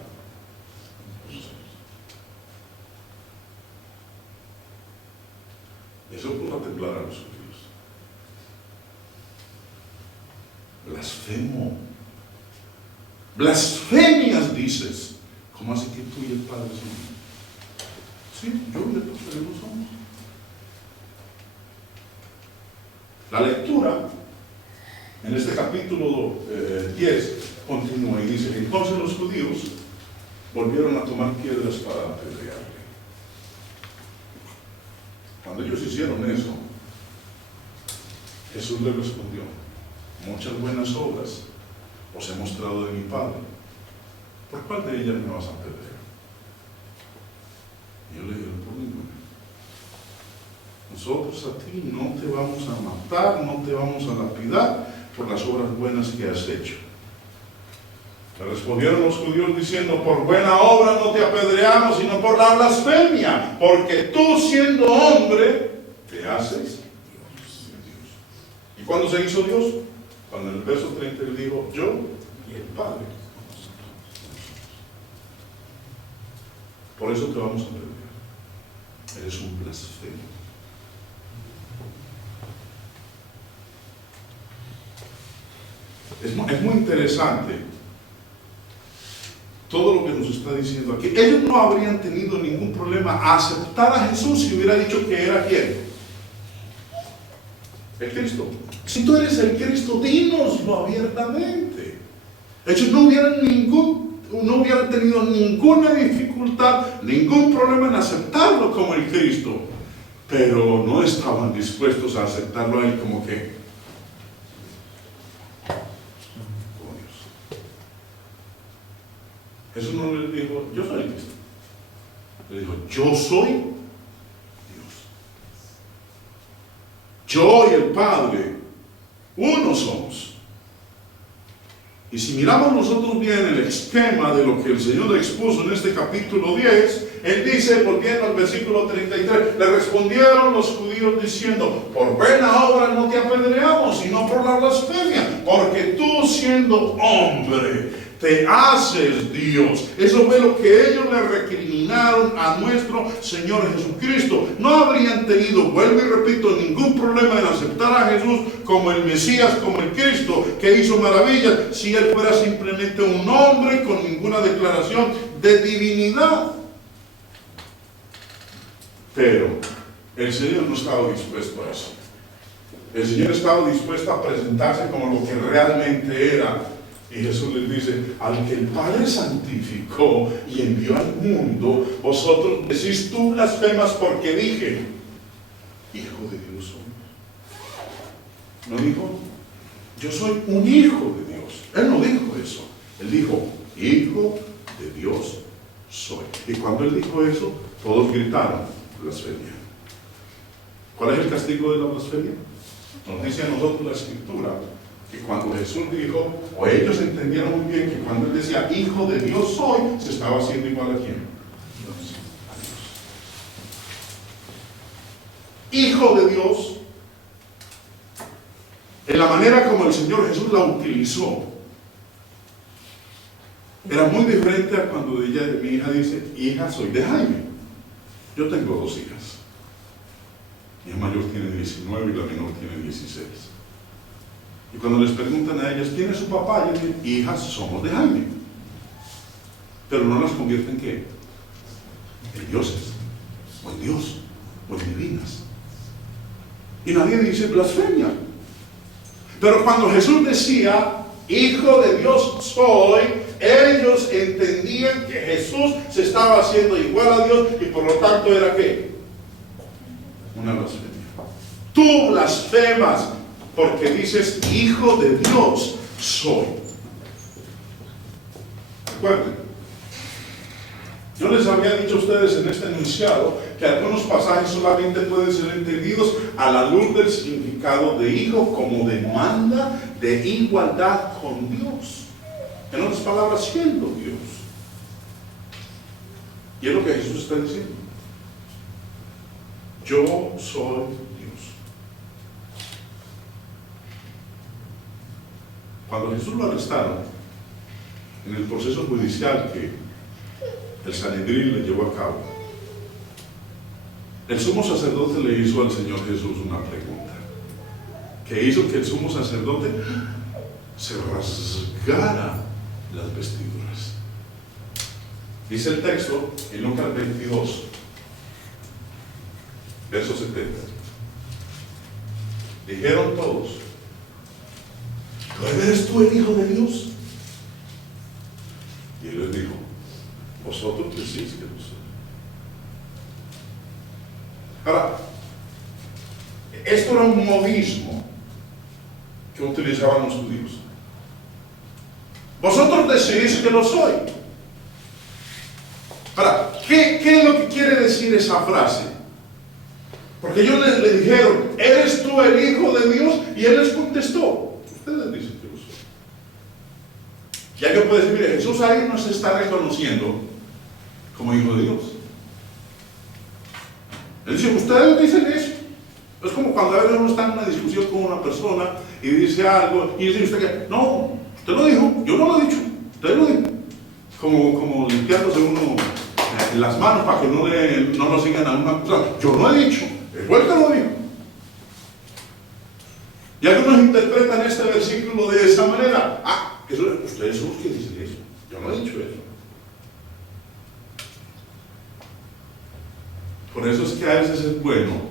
Eso pudo temblar a los judíos. Blasfemo. Blasfemias dices. ¿Cómo así que tú y el Padre son uno? Sí, yo y el Padre no somos. La lectura en este capítulo 10 continúa y dice: entonces los judíos volvieron a tomar piedras para apedrearle. Cuando ellos hicieron eso, Jesús les respondió: muchas buenas obras os he mostrado de mi Padre, ¿por cuál de ellas me vas a apedrear? Y yo le dije: por ninguna. Nosotros a ti no te vamos a matar, no te vamos a lapidar por las obras buenas que has hecho. Le respondieron los judíos diciendo: por buena obra no te apedreamos, sino por la blasfemia, porque tú, siendo hombre, te haces Dios. ¿Y cuándo se hizo Dios? Cuando en el verso 30 él dijo, yo y el Padre. Por eso te vamos a predicar. Eres un blasfemo. Es muy interesante todo lo que nos está diciendo aquí. Ellos no habrían tenido ningún problema a aceptar a Jesús si hubiera dicho que era ¿quién? El Cristo. Si tú eres el Cristo, dínoslo abiertamente. Ellos no hubieran tenido ninguna dificultad, ningún problema en aceptarlo como el Cristo, pero no estaban dispuestos a aceptarlo a él como que Jesús no le dijo, yo soy el Cristo. Le dijo, yo soy Dios. Yo y el Padre, uno somos. Y si miramos nosotros bien el esquema de lo que el Señor expuso en este capítulo 10, Él dice, volviendo al versículo 33, le respondieron los judíos diciendo, por buena obra no te apedreamos, sino por la blasfemia, porque tú siendo hombre, te haces Dios. Eso fue lo que ellos le recriminaron a nuestro Señor Jesucristo. No habrían tenido, vuelvo y repito, ningún problema en aceptar a Jesús como el Mesías, como el Cristo, que hizo maravillas, si Él fuera simplemente un hombre con ninguna declaración de divinidad. Pero el Señor no estaba dispuesto a eso. El Señor estaba dispuesto a presentarse como lo que realmente era. Y Jesús les dice, al que el Padre santificó y envió al mundo, vosotros decís, tú blasfemas porque dije, hijo de Dios soy. No dijo, yo soy un hijo de Dios. Él no dijo eso. Él dijo, hijo de Dios soy. Y cuando Él dijo eso, todos gritaron, blasfemia. ¿Cuál es el castigo de la blasfemia? Nos dice a nosotros la Escritura, que cuando Jesús dijo, o ellos entendieron muy bien que cuando Él decía, hijo de Dios soy, se estaba haciendo igual a quién? A Dios. Hijo de Dios, en la manera como el Señor Jesús la utilizó, era muy diferente a cuando mi hija dice, hija soy de Jaime. Yo tengo 2 hijas. Mi hija mayor tiene 19 y la menor tiene 16. Y cuando les preguntan a ellas, ¿quién es su papá? Ellas dicen, hijas somos de Jaime. Pero no las convierten en ¿qué? En dioses, o en Dios, o en divinas. Y nadie dice blasfemia. Pero cuando Jesús decía, hijo de Dios soy, ellos entendían que Jesús se estaba haciendo igual a Dios y por lo tanto era ¿qué? Una blasfemia. Tú blasfemas porque dices, hijo de Dios soy. Recuerden, yo les había dicho a ustedes en este enunciado que algunos pasajes solamente pueden ser entendidos a la luz del significado de hijo como demanda de igualdad con Dios. En otras palabras, siendo Dios. Y es lo que Jesús está diciendo. Yo soy Dios. Cuando Jesús lo arrestaron, en el proceso judicial que el Sanedrín le llevó a cabo, el sumo sacerdote le hizo al Señor Jesús una pregunta que hizo que el sumo sacerdote se rasgara las vestiduras. Dice el texto en Lucas 22, verso 70. Dijeron todos, ¿eres tú el Hijo de Dios? Y él les dijo, vosotros decís que lo soy. Ahora, esto era un modismo que utilizaban los judíos. Vosotros decís que lo soy. Ahora, ¿qué es lo que quiere decir esa frase? Porque ellos le dijeron, ¿eres tú el Hijo de Dios? Y él les contestó, ustedes dicen que lo soy. Ya que puede decir, mire, Jesús ahí no se está reconociendo como Hijo de Dios. Él dice, ustedes dicen eso. cuando a veces uno está en una discusión con una persona y dice algo, y dice usted que, no, usted lo dijo, yo no lo he dicho, usted lo dijo. Como limpiándose uno las manos para que no lo sigan a una cosa. Yo no he dicho, el juez te lo dijo. Y algunos interpretan este versículo de esa manera. Ah, ustedes son los que dicen eso. Yo no he dicho eso. Por eso es que a veces es bueno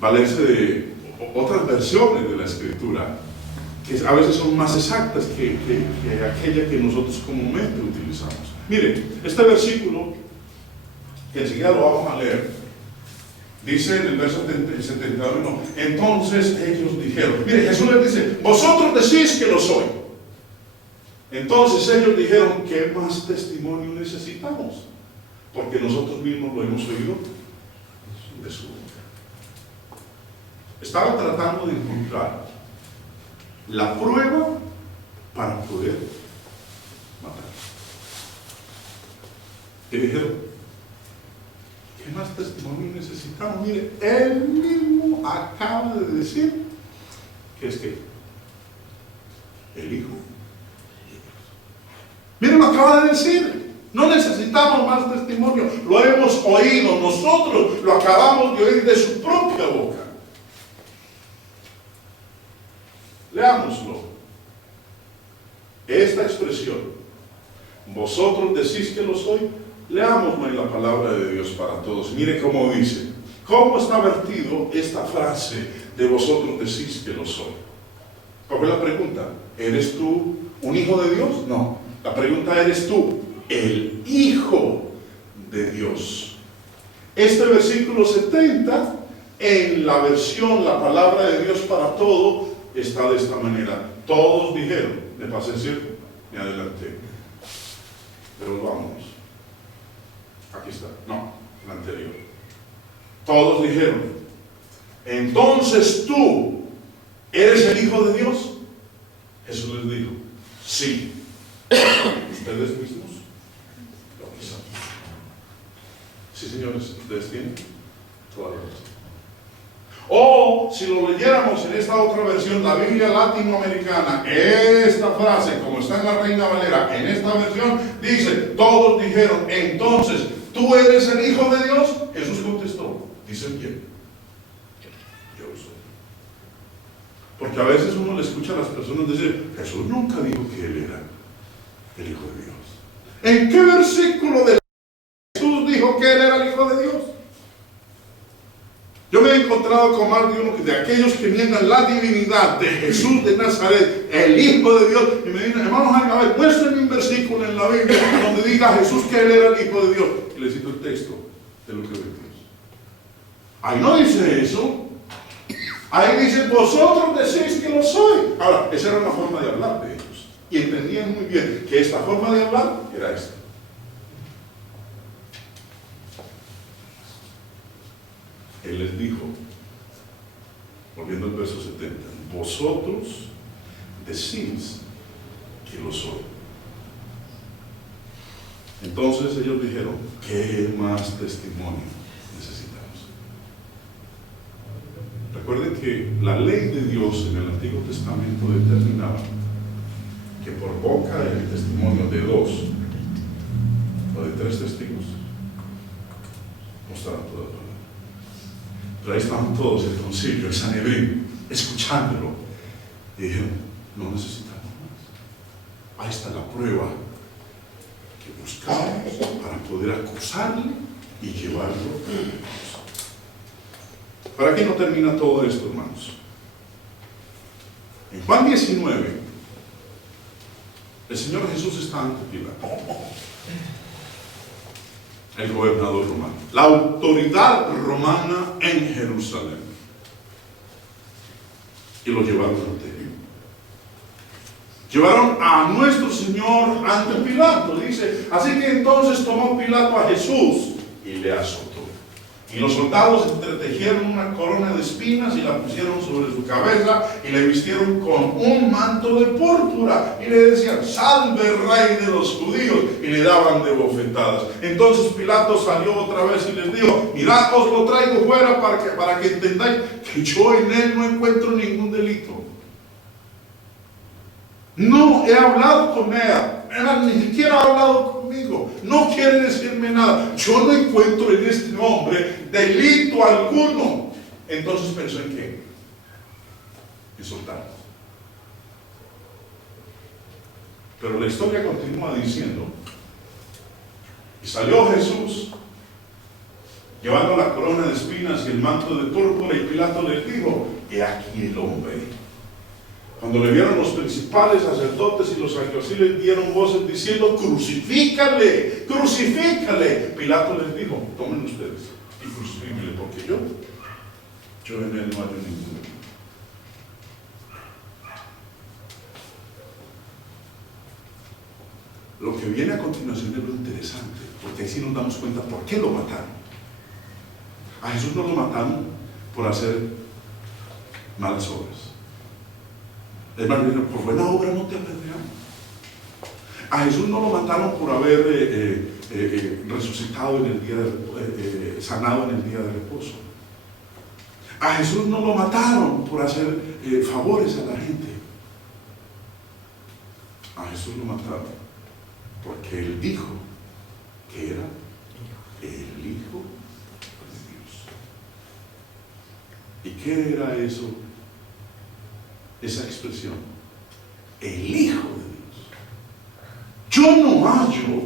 valerse de otras versiones de la Escritura, que a veces son más exactas que aquella que nosotros comúnmente utilizamos. Mire, este versículo, que enseguida lo vamos a leer, dice en el verso 71, entonces ellos dijeron, mire, Jesús les dice, vosotros decís que lo soy. Entonces ellos dijeron, ¿qué más testimonio necesitamos? Porque nosotros mismos lo hemos oído de su boca. Estaban tratando de encontrar la prueba para poder matar. Y dijeron, ¿qué más testimonio necesitamos? Mire, él mismo acaba de decir que es que el Hijo. Mire, lo acaba de decir. No necesitamos más testimonio. Lo hemos oído nosotros, lo acabamos de oír de su propia boca. Leámoslo. Esta expresión, vosotros decís que lo soy, leámoslo en la palabra de Dios para todos. Mire cómo dice, cómo está vertido esta frase de vosotros decís que lo soy. ¿Cuál es la pregunta? ¿Eres tú un hijo de Dios? No. La pregunta, ¿eres tú el Hijo de Dios? Este versículo 70, en la versión, la palabra de Dios para todo, está de esta manera. Todos dijeron, de paciencia, me adelanté. Pero vámonos. Aquí está. No, el anterior. Todos dijeron, entonces tú eres el Hijo de Dios. Jesús les dijo, sí. ¿Ustedes mismos? Lo quizás. Sí, señores, ustedes tienen toda la razón. O si lo leyéramos en esta otra versión, la Biblia latinoamericana, esta frase, como está en la Reina Valera, en esta versión dice, todos dijeron, entonces, ¿tú eres el Hijo de Dios? Jesús contestó, ¿dicen quién? Yo soy. Porque a veces uno le escucha a las personas decir, Jesús nunca dijo que Él era el Hijo de Dios. ¿En qué versículo de Jesús dijo que Él era el Hijo de Dios? Yo me he encontrado con más de uno de aquellos que niegan la divinidad de Jesús de Nazaret, el Hijo de Dios, y me dicen, hermanos, a ver, muéstrenme un versículo en la Biblia donde diga Jesús que Él era el Hijo de Dios. Y le cito el texto de lo que ve Dios. Ahí no dice eso. Ahí dice, vosotros decís que lo soy. Ahora, esa era una forma de hablar de ellos. Y entendían muy bien que esta forma de hablar era esta. Él les dijo, volviendo al verso 70, vosotros decís que lo soy. Entonces ellos dijeron, ¿qué más testimonio necesitamos? Recuerden que la ley de Dios en el Antiguo Testamento determinaba que por boca del testimonio de 2 o de 3 testigos mostraron toda la palabra. Pero ahí estaban todos, el concilio, el Sanedrín, escuchándolo. Y dijeron, no necesitamos más. Ahí está la prueba que buscamos para poder acusarle y llevarlo a la cruz. ¿Para qué no termina todo esto, hermanos? En Juan 19, el Señor Jesús está ante Pilato, el gobernador romano, la autoridad romana en Jerusalén, y lo llevaron ante él. Llevaron a nuestro Señor ante Pilato, dice. Así que entonces tomó Pilato a Jesús y le azotó. Y los soldados entretejieron una corona de espinas y la pusieron sobre su cabeza y le vistieron con un manto de púrpura y le decían: salve rey de los judíos, y le daban de bofetadas. Entonces Pilato salió otra vez y les dijo: mirad, os lo traigo fuera para que entendáis que yo en él no encuentro ningún delito. No he hablado con él, ni siquiera ha hablado conmigo, no quiere decirme nada. Yo no encuentro en este hombre delito alguno. Entonces pensó en qué, en soltarlo. Pero la historia continúa diciendo: y salió Jesús llevando la corona de espinas y el manto de púrpura, y Pilato les dijo: he aquí el hombre. Cuando le vieron los principales sacerdotes y los alguaciles, dieron voces diciendo: crucifícale, crucifícale. Pilato les dijo: tomen ustedes y crucifíquenle, porque yo en él no hallo ningún delito. Lo que viene a continuación es lo interesante, porque ahí sí nos damos cuenta por qué lo mataron. A Jesús no lo mataron por hacer malas obras. Es más, por buena obra no te apedreamos. A Jesús no lo mataron por haber resucitado en el día de, sanado en el día de reposo. A Jesús no lo mataron por hacer favores a la gente. A Jesús lo mataron porque Él dijo que era el Hijo de Dios. ¿Y qué era eso? Esa expresión, el Hijo de Dios. Yo no hallo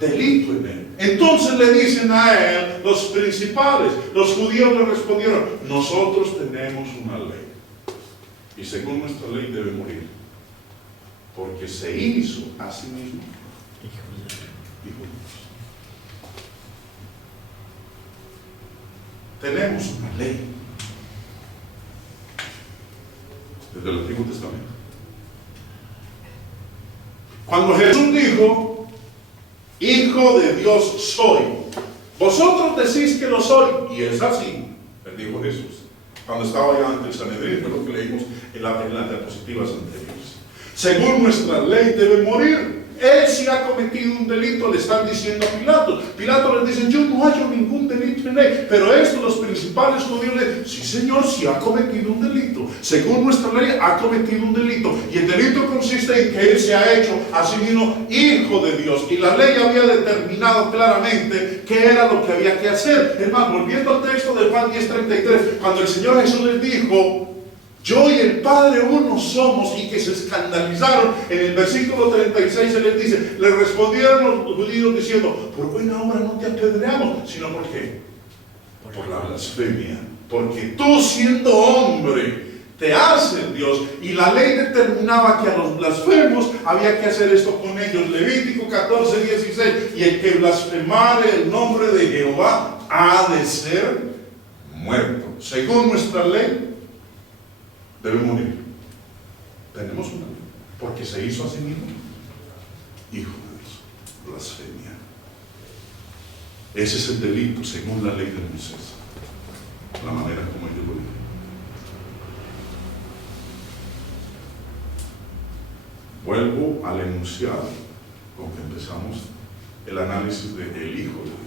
delito en él. Entonces le dicen a él los principales, los judíos le respondieron: nosotros tenemos una ley, y según nuestra ley debe morir, porque se hizo a sí mismo Hijo de Dios. Tenemos una ley desde el Antiguo Testamento. Cuando Jesús dijo: Hijo de Dios soy, vosotros decís que lo soy, y es así, le dijo Jesús cuando estaba ya ante el Sanedrín, fue lo que leímos en las diapositivas anteriores. Según nuestra ley debe morir. Él sí ha cometido un delito, le están diciendo a Pilato. Pilato les dice: yo no hallo ningún delito en él. Pero esto, los principales judíos le dicen: sí, Señor, sí ha cometido un delito. Según nuestra ley ha cometido un delito. Y el delito consiste en que él se ha hecho a sí mismo Hijo de Dios. Y la ley había determinado claramente qué era lo que había que hacer. Es más, volviendo al texto de Juan 10:33, cuando el Señor Jesús les dijo: yo y el Padre uno somos, y que se escandalizaron, en el versículo 36 se les dice: le respondieron los judíos diciendo: por buena obra no te apedreamos, sino ¿por qué? Por la blasfemia, porque tú, siendo hombre, te haces Dios, y la ley determinaba que a los blasfemos había que hacer esto con ellos. Levítico 14:16: y el que blasfemare el nombre de Jehová ha de ser muerto. Según nuestra ley debe morir. Tenemos una ley, porque se hizo a sí mismo Hijo de Dios. Blasfemia. Ese es el delito según la ley de Moisés, la manera como ellos lo viven. Vuelvo al enunciado con que empezamos el análisis del Hijo de Dios.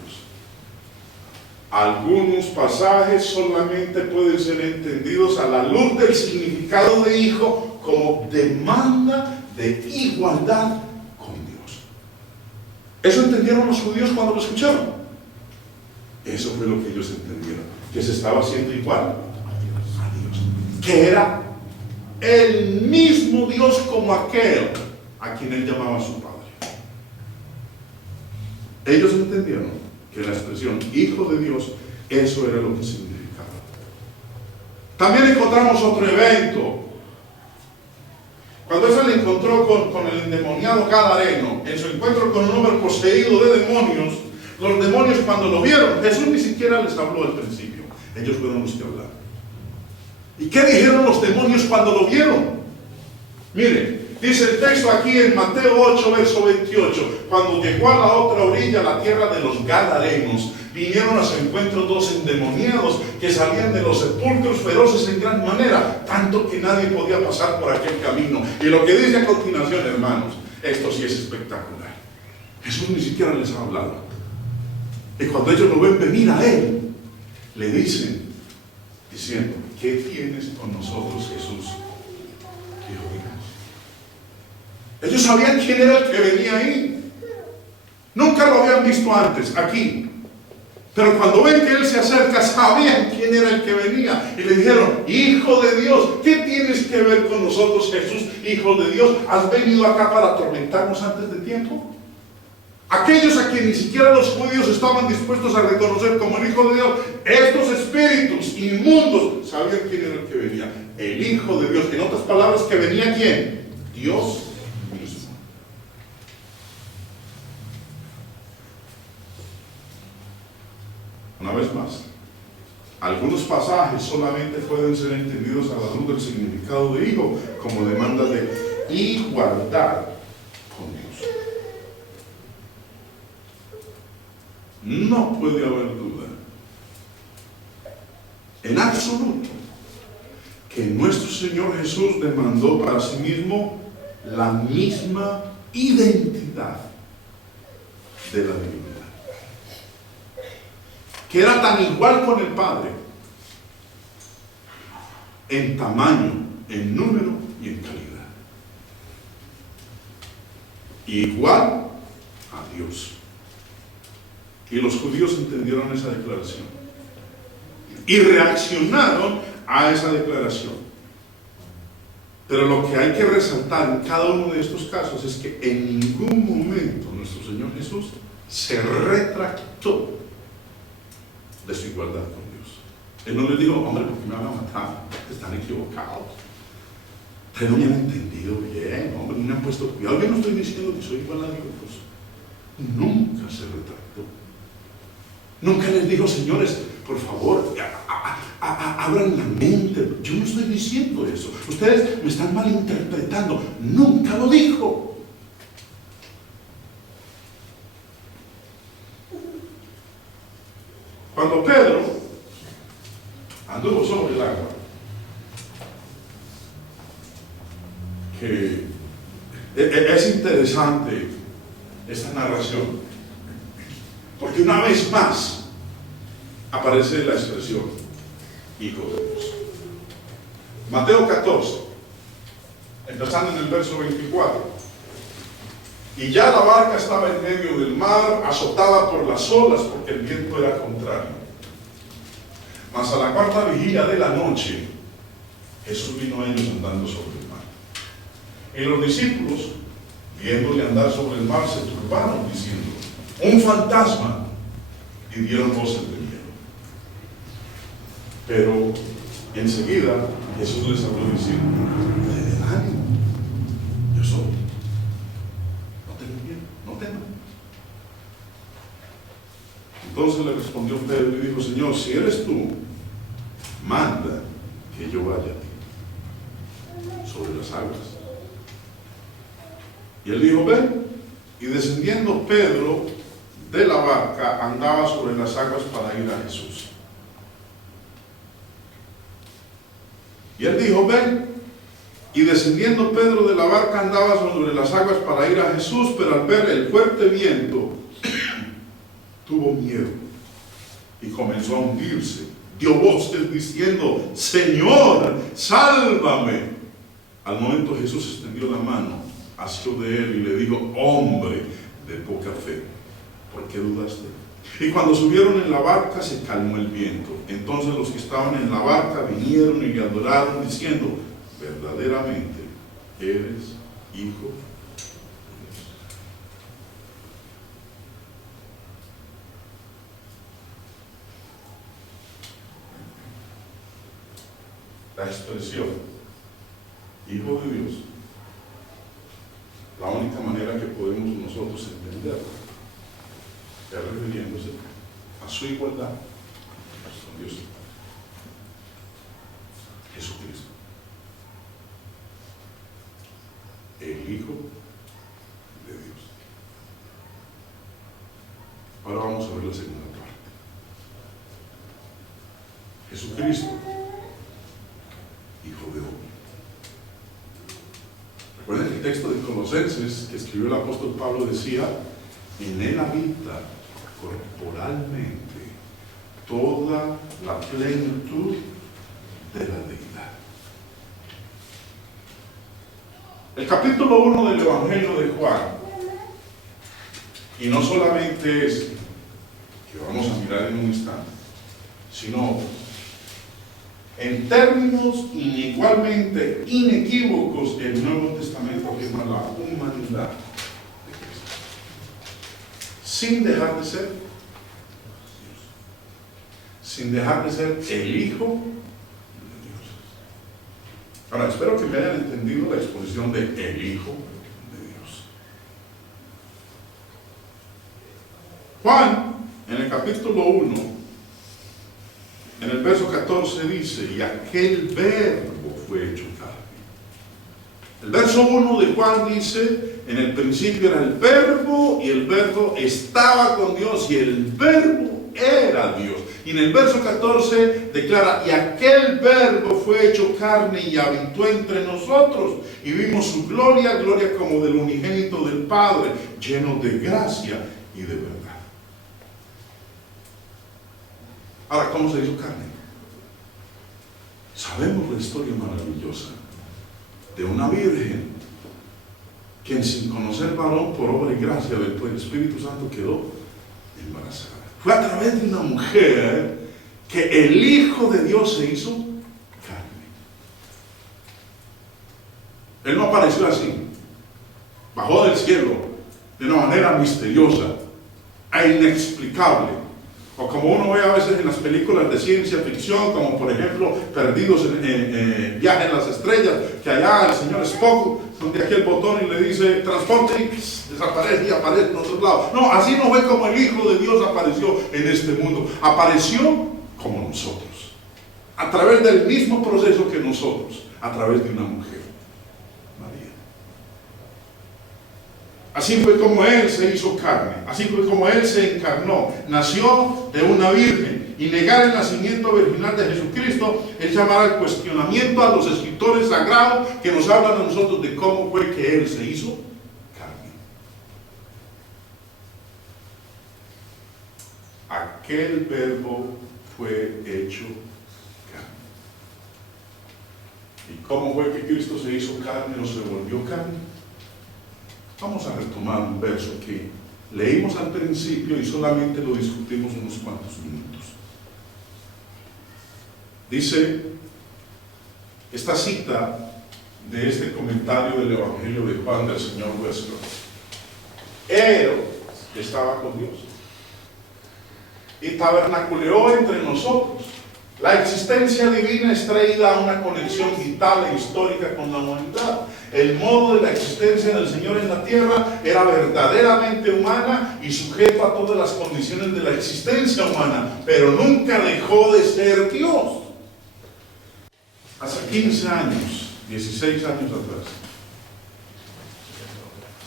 Algunos pasajes solamente pueden ser entendidos a la luz del significado de hijo como demanda de igualdad con Dios. Eso entendieron los judíos cuando lo escucharon. Eso fue lo que ellos entendieron, que se estaba haciendo igual a Dios, que era el mismo Dios como aquel a quien él llamaba a su Padre. Ellos entendieron que la expresión Hijo de Dios, eso era lo que significaba. También encontramos otro evento. Cuando él se encontró con el endemoniado gadareno, en su encuentro con un hombre poseído de demonios, los demonios, cuando lo vieron, Jesús ni siquiera les habló al principio. Ellos fueron los que hablaron. ¿Y qué dijeron los demonios cuando lo vieron? Mire, Dice el texto aquí en Mateo 8, verso 28, cuando llegó a la otra orilla, la tierra de los Gadarenos, vinieron a su encuentro dos endemoniados que salían de los sepulcros feroces en gran manera, tanto que nadie podía pasar por aquel camino. Y lo que dice a continuación, hermanos, esto sí es espectacular. Jesús ni siquiera les ha hablado. Y cuando ellos lo ven venir a Él, le dicen, diciendo, ¿qué tienes con nosotros, Jesús? Hijo de Dios. Ellos sabían quién era el que venía ahí. Nunca lo habían visto antes, aquí. Pero cuando ven que Él se acerca, sabían quién era el que venía. Y le dijeron, Hijo de Dios, ¿qué tienes que ver con nosotros, Jesús, Hijo de Dios? ¿Has venido acá para atormentarnos antes de tiempo? Aquellos a quienes ni siquiera los judíos estaban dispuestos a reconocer como el Hijo de Dios, estos espíritus inmundos sabían quién era el que venía. El Hijo de Dios. En otras palabras, ¿que venía quién? Dios mismo. Una vez más, algunos pasajes solamente pueden ser entendidos a la luz del significado de hijo como demanda de igualdad con Dios. No puede haber duda, en absoluto, que nuestro Señor Jesús demandó para sí mismo la misma identidad de la divinidad, que era tan igual con el Padre en tamaño, en número y en calidad, igual a Dios. Y los judíos entendieron esa declaración y reaccionaron a esa declaración. Pero lo que hay que resaltar en cada uno de estos casos es que en ningún momento nuestro Señor Jesús se retractó de su igualdad con Dios. Él no les dijo, hombre, ¿por qué me van a matar? Están equivocados. Ustedes no me han entendido bien, hombre, no me han puesto cuidado. Yo no estoy diciendo que soy igual a Dios. Nunca se retractó. Nunca les dijo, señores, por favor, abran la mente. Yo no estoy diciendo eso. Ustedes me están malinterpretando. Nunca lo dijo. Cuando Pedro anduvo sobre el agua, que es interesante esta narración, porque una vez más aparece la expresión Hijo de Dios. Mateo 14, empezando en el verso 24. Y ya la barca estaba en medio del mar, azotada por las olas, porque el viento era contrario. Mas a la cuarta vigilia de la noche, Jesús vino a ellos andando sobre el mar. Y los discípulos, viéndole andar sobre el mar, se turbaron, diciendo, un fantasma, y dieron voces de miedo. Pero enseguida Jesús les habló diciendo, tened ánimo, yo soy. No tengan miedo, no teman. Entonces le respondió Pedro y dijo, Señor, si eres tú, manda que yo vaya a ti sobre las aguas. Y él dijo, ven. Y descendiendo Pedro de la barca, andaba sobre las aguas para ir a Jesús. Y él dijo, ven. Y descendiendo Pedro de la barca, andaba sobre las aguas para ir a Jesús, pero al ver el fuerte viento, tuvo miedo y comenzó a hundirse. Dio voces diciendo, Señor, sálvame. Al momento Jesús extendió la mano, asió de él y le dijo, hombre de poca fe, ¿por qué dudaste? Y cuando subieron en la barca se calmó el viento. Entonces los que estaban en la barca vinieron y le adoraron diciendo, verdaderamente eres Hijo de Dios. La expresión Hijo de Dios, la única manera que podemos nosotros entenderla es refiriéndose a su igualdad con Dios Jesucristo. el Hijo de Dios. Ahora vamos a ver la segunda parte. Jesucristo, Hijo de Hombre. Recuerden que el texto de Colosenses que escribió el apóstol Pablo decía: en él habita corporalmente toda la plenitud de la deidad. El capítulo 1 del Evangelio de Juan, y no solamente es que vamos a mirar en un instante, sino en términos igualmente inequívocos, el Nuevo Testamento afirma la humanidad de Cristo, sin dejar de ser Dios, sin dejar de ser el Hijo de Dios. Ahora, espero que me hayan entendido la exposición de el Hijo de Dios. Juan, en el capítulo 1, en el verso 14 dice: y aquel verbo fue hecho carne. El verso 1 de Juan dice: en el principio era el verbo, y el verbo estaba con Dios, y el verbo era Dios. Y en el verso 14 declara: y aquel verbo fue hecho carne y habitó entre nosotros, y vimos su gloria, gloria como del unigénito del Padre, lleno de gracia y de verdad. Ahora, ¿cómo se hizo carne? Sabemos la historia maravillosa de una virgen quien, sin conocer varón, por obra y gracia del Espíritu Santo, quedó embarazada. Fue a través de una mujer que el Hijo de Dios se hizo carne. Él no apareció así, bajó del cielo de una manera misteriosa e inexplicable. O como uno ve a veces en las películas de ciencia ficción, como por ejemplo Perdidos en Viaje en las Estrellas, que allá el señor Spock, donde aquí el botón y le dice transporte y desaparece y aparece en otro lado. No, así no fue como el Hijo de Dios apareció en este mundo. Apareció como nosotros, a través del mismo proceso que nosotros, a través de una mujer, María. Así fue como Él se hizo carne, así fue como Él se encarnó, nació de una virgen. Y negar el nacimiento virginal de Jesucristo es llamar al cuestionamiento a los escritores sagrados que nos hablan a nosotros de cómo fue que Él se hizo carne. Aquel verbo fue hecho carne. ¿Y cómo fue que Cristo se hizo carne o se volvió carne? Vamos a retomar un verso que leímos al principio y solamente lo discutimos unos cuantos minutos. Dice esta cita de este comentario del Evangelio de Juan del Señor nuestro: Él estaba con Dios y tabernaculeó entre nosotros. La existencia divina es traída a una conexión vital e histórica con la humanidad. El modo de la existencia del Señor en la tierra era verdaderamente humana y sujeto a todas las condiciones de la existencia humana, pero nunca dejó de ser Dios. Hace 15 años, 16 años atrás,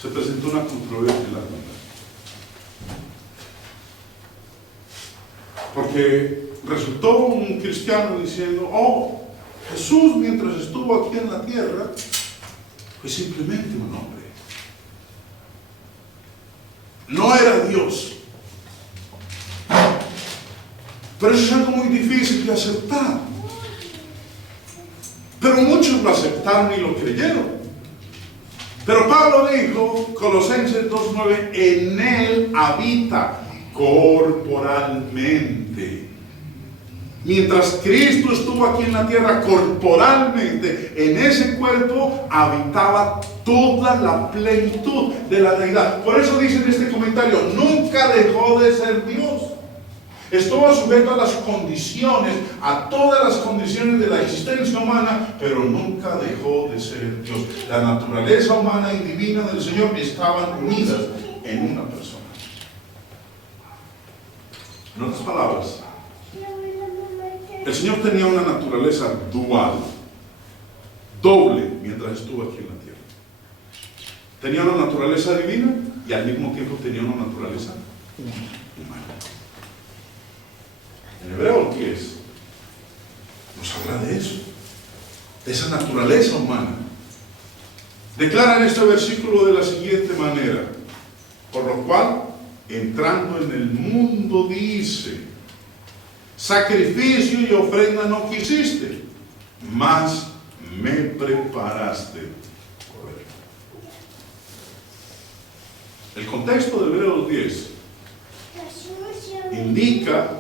se presentó una controversia en la humanidad. Porque resultó un cristiano diciendo: oh, Jesús, mientras estuvo aquí en la tierra, fue simplemente un hombre. No era Dios. Pero eso es algo muy difícil de aceptar. Pero muchos lo aceptaron y lo creyeron. Pero Pablo dijo, Colosenses 2:9, en él habita corporalmente. Mientras Cristo estuvo aquí en la tierra corporalmente, en ese cuerpo habitaba toda la plenitud de la deidad. Por eso dice en este comentario: nunca dejó de ser Dios. Estuvo sujeto a las condiciones, a todas las condiciones de la existencia humana, pero nunca dejó de ser Dios. La naturaleza humana y divina del Señor estaban unidas en una persona. En otras palabras, el Señor tenía una naturaleza dual, doble, mientras estuvo aquí en la tierra. Tenía una naturaleza divina y al mismo tiempo tenía una naturaleza humana. En Hebreos 10 nos habla de eso, de esa naturaleza humana. Declara en este versículo de la siguiente manera: por lo cual, entrando en el mundo, dice, sacrificio y ofrenda no quisiste, mas me preparaste cuerpo. El contexto de Hebreos 10 indica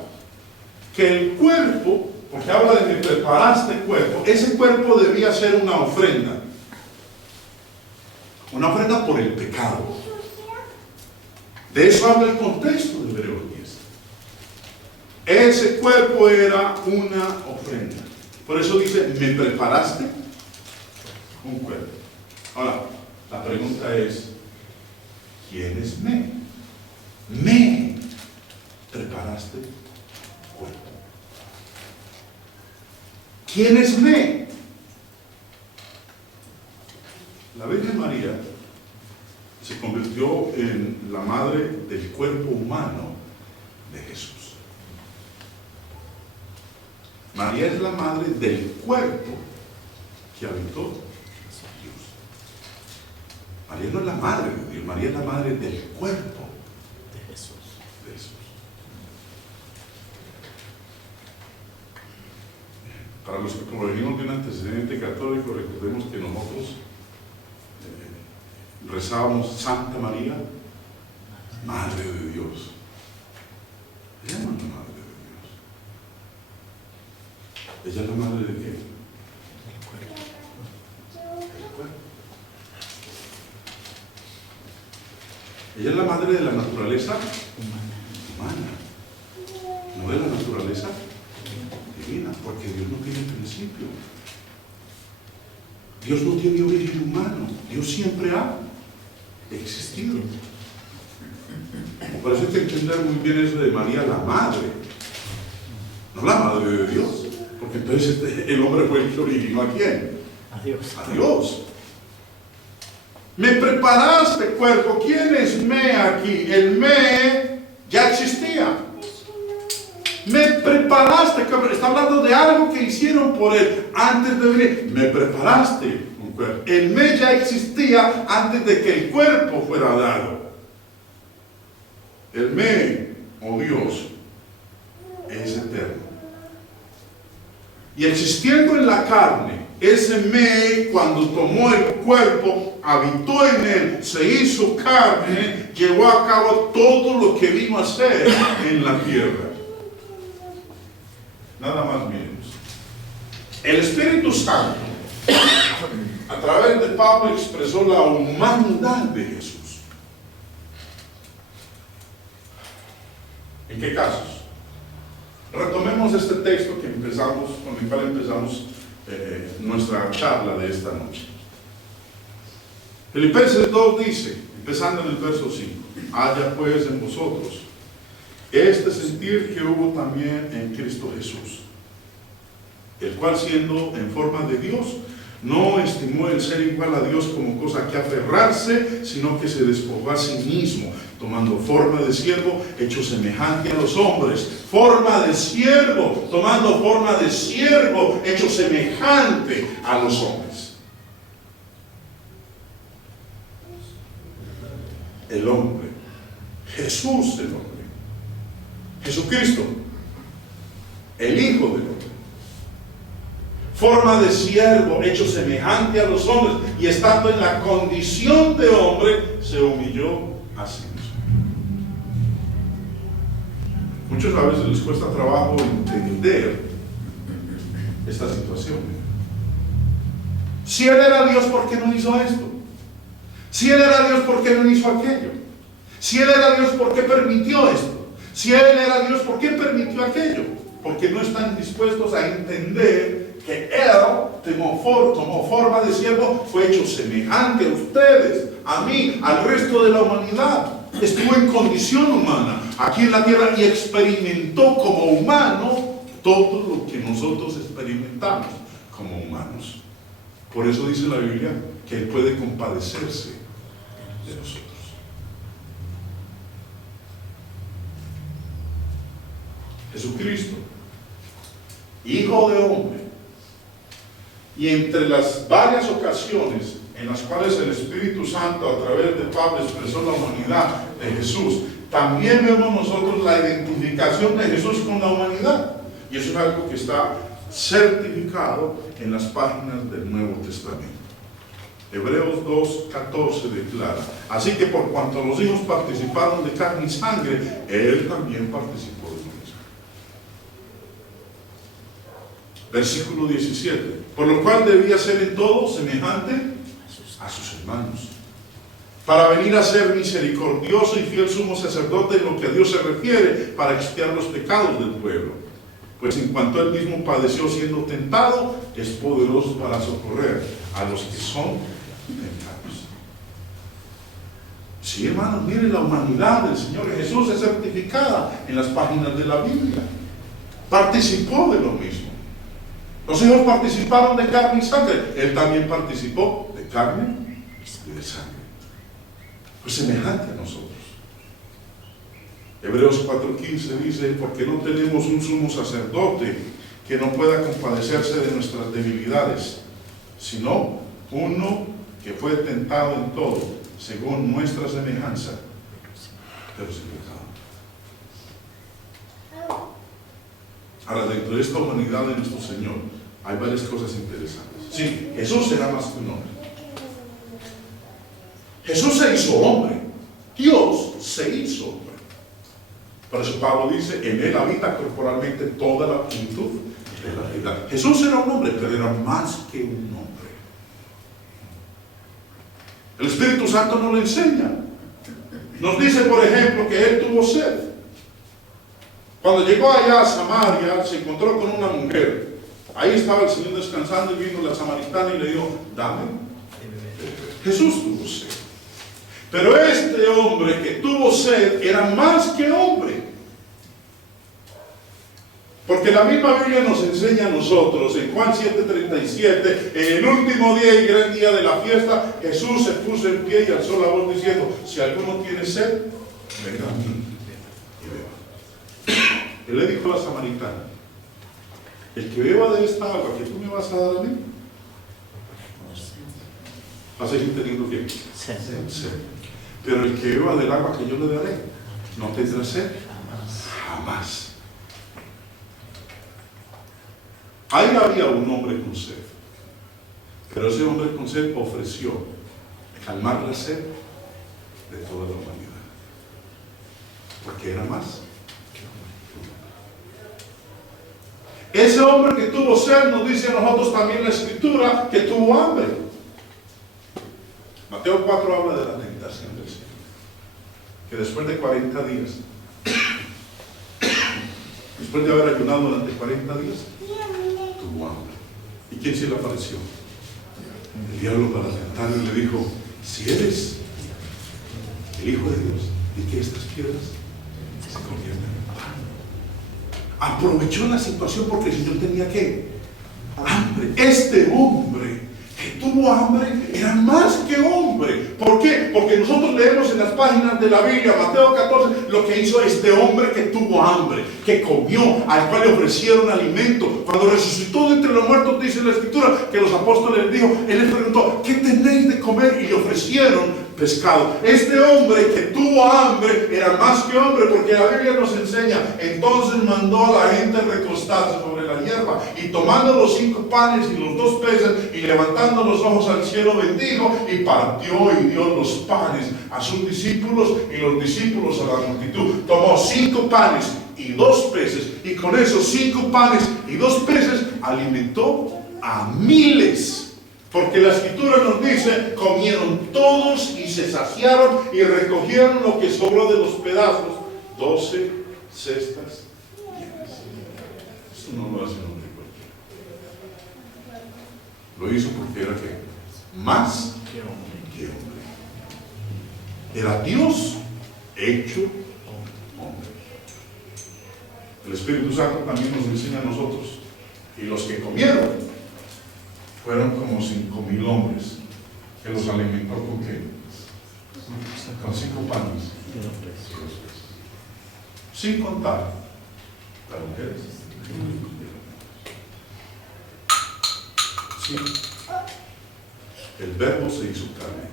que el cuerpo, porque habla de que preparaste cuerpo, ese cuerpo debía ser una ofrenda por el pecado. De eso habla el contexto de Hebreos 10. Ese cuerpo era una ofrenda. Por eso dice, me preparaste un cuerpo. Ahora, la pregunta es, ¿quién es me? Me preparaste cuerpo. ¿Quién es me? La Virgen María se convirtió en la madre del cuerpo humano de Jesús. María es la madre del cuerpo que habitó Dios. María no es la madre de Dios, María es la madre del cuerpo de Jesús. Para los que provenimos de un antecedente católico, recordemos que nosotros rezábamos Santa María, Madre de Dios. Ella no es la Madre de Dios. ¿Ella es la Madre de qué? Del cuerpo. Ella es la Madre de la naturaleza humana, no de la naturaleza divina, porque Dios no tiene principio. Dios no tiene origen humano. Dios siempre ha existido. Por eso hay que entender muy bien eso de María la madre, no la madre de Dios, porque entonces el hombre fue el que originó a quién. A Dios. Me preparaste cuerpo. ¿Quién es me aquí? El me ya existía. Me preparaste, está hablando de algo que hicieron por él antes de venir. Me preparaste un cuerpo. El me ya existía antes de que el cuerpo fuera dado. El me, o Dios, es eterno. Y existiendo en la carne, ese me, cuando tomó el cuerpo, habitó en él, se hizo carne, llevó a cabo todo lo que vino a hacer en la tierra. Nada más miremos. El Espíritu Santo, a través de Pablo, expresó la humanidad de Jesús. ¿En qué casos? Retomemos este texto con el cual empezamos nuestra charla de esta noche. Filipenses 2 dice, empezando en el verso 5, haya pues en vosotros este sentir que hubo también en Cristo Jesús, el cual siendo en forma de Dios, no estimó el ser igual a Dios como cosa que aferrarse, sino que se despojó a sí mismo, tomando forma de siervo, hecho semejante a los hombres. Forma de siervo, tomando forma de siervo, hecho semejante a los hombres. El hombre, Jesús el hombre, Jesucristo, el Hijo del hombre. Forma de siervo, hecho semejante a los hombres, y estando en la condición de hombre, se humilló a sí mismo. Muchos a veces les cuesta trabajo entender esta situación. Si Él era Dios, ¿por qué no hizo esto? Si Él era Dios, ¿por qué no hizo aquello? Si Él era Dios, ¿por qué permitió esto? Si Él era Dios, ¿por qué permitió aquello? Porque no están dispuestos a entender que Él tomó forma de siervo, fue hecho semejante a ustedes, a mí, al resto de la humanidad. Estuvo en condición humana aquí en la tierra y experimentó como humano todo lo que nosotros experimentamos como humanos. Por eso dice la Biblia que Él puede compadecerse de nosotros. Jesucristo, Hijo de hombre, y entre las varias ocasiones en las cuales el Espíritu Santo a través de Pablo expresó la humanidad de Jesús, también vemos nosotros la identificación de Jesús con la humanidad, y eso es algo que está certificado en las páginas del Nuevo Testamento. Hebreos 2:14 declara: así que por cuanto los hijos participaron de carne y sangre, Él también participó de lo mismo. Versículo 17: por lo cual debía ser en todo semejante a sus hermanos, para venir a ser misericordioso y fiel sumo sacerdote en lo que a Dios se refiere, para expiar los pecados del pueblo. Pues en cuanto Él mismo padeció siendo tentado, es poderoso para socorrer a los que son tentados. Sí, hermanos, miren, la humanidad del Señor Jesús es certificada en las páginas de la Biblia. Participó de lo mismo. Los hijos participaron de carne y sangre. Él también participó de carne y de sangre. Pues semejante a nosotros. Hebreos 4:15 dice: porque no tenemos un sumo sacerdote que no pueda compadecerse de nuestras debilidades, sino uno que fue tentado en todo, según nuestra semejanza, pero sin pecado. Ahora, dentro de esta humanidad de nuestro Señor hay varias cosas interesantes. Sí, Jesús era más que un hombre. Jesús se hizo hombre. Dios se hizo hombre. Por eso Pablo dice: en Él habita corporalmente toda la plenitud de la deidad. Jesús era un hombre, pero era más que un hombre. El Espíritu Santo nos lo enseña. Nos dice, por ejemplo, que Él tuvo sed. Cuando llegó allá a Samaria, se encontró con una mujer. Ahí estaba el Señor descansando y vino la samaritana y le dijo: dame. Jesús tuvo sed. Pero este hombre que tuvo sed era más que hombre. Porque la misma Biblia nos enseña a nosotros, en Juan 7:37, en el último día y gran día de la fiesta, Jesús se puso en pie y alzó la voz diciendo: si alguno tiene sed, venga a mí y beba. Él le dijo a la samaritana: el que beba de esta agua que tú me vas a dar a mí, va a seguir teniendo ¿qué? Sed. Pero el que beba del agua que yo le daré, no tendrá sed jamás. Ahí había un hombre con sed, pero ese hombre con sed ofreció calmar la sed de toda la humanidad, porque era más que hombre. Ese hombre que tuvo sed, nos dice a nosotros también la Escritura, que tuvo hambre. Mateo 4 habla de la tentación del Señor, que después de 40 días, después de haber ayunado durante 40 días, tuvo hambre. ¿Y quién se le apareció? El diablo, para tentarlo, le dijo: si eres el Hijo de Dios, ¿y que estas piedras se convierten en pan? Aprovechó la situación porque el Señor tenía ¿qué? Hambre. Este hombre que tuvo hambre era más que hombre. ¿Por qué? Porque nosotros leemos en las páginas de la Biblia, Mateo 14, lo que hizo este hombre que tuvo hambre, que comió, al cual le ofrecieron alimento. Cuando resucitó de entre los muertos, dice la Escritura que los apóstoles les dijo, Él les preguntó: ¿qué tenéis de comer? Y le ofrecieron pescado. Este hombre que tuvo hambre era más que hombre, porque la Biblia nos enseña: entonces mandó a la gente recostarse sobre la hierba, y tomando los 5 panes y los 2 peces, y levantando los ojos al cielo, bendijo y partió y dio los panes a sus discípulos y los discípulos a la multitud. Tomó 5 panes y 2 peces, y con esos 5 panes y 2 peces alimentó a miles. Porque la Escritura nos dice: comieron todos y se saciaron y recogieron lo que sobró de los pedazos, 12 cestas llenas. Esto no lo hace un hombre cualquiera. Lo hizo porque era ¿qué? Más que hombre. Era Dios hecho hombre. El Espíritu Santo también nos enseña a nosotros: y los que comieron fueron como 5,000 hombres, que los alimentó con ¿qué? Con 5 panes y 2 peces. Sin contar las mujeres. Sí. El Verbo se hizo carne,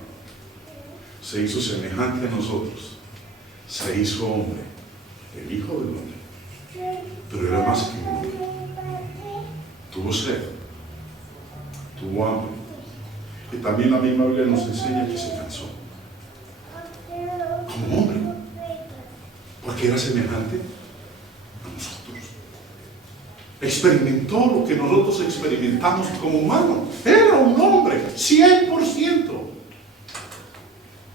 se hizo semejante a nosotros, se hizo hombre, el Hijo del Hombre, pero era más que un hombre. Tuvo sed, tuvo hambre, y también la misma Biblia nos enseña que se cansó como hombre, porque era semejante a nosotros. Experimentó lo que nosotros experimentamos como humanos. Era un hombre, 100%.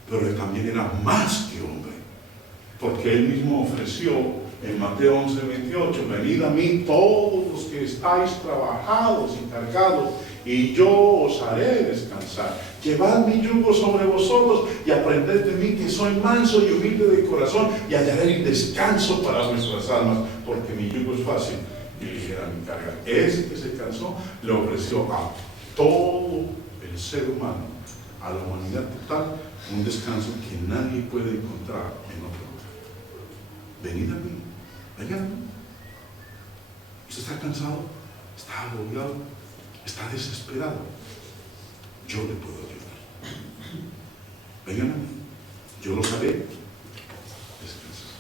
Pero él también era más que hombre, porque él mismo ofreció en Mateo 11:28, venid a mí todos los que estáis trabajados y cargados, y yo os haré descansar. Llevad mi yugo sobre vosotros y aprended de mí, que soy manso y humilde de corazón, y hallaré descanso para vuestras almas, porque mi yugo es fácil y ligera mi carga. Ese que se cansó le ofreció a todo el ser humano, a la humanidad total, un descanso que nadie puede encontrar en otro lugar. Venid a mí, vengan a mí. ¿Usted está cansado? ¿Está agobiado? ¿Está desesperado? Yo le puedo ayudar. Vengan a mí, yo los haré descansar.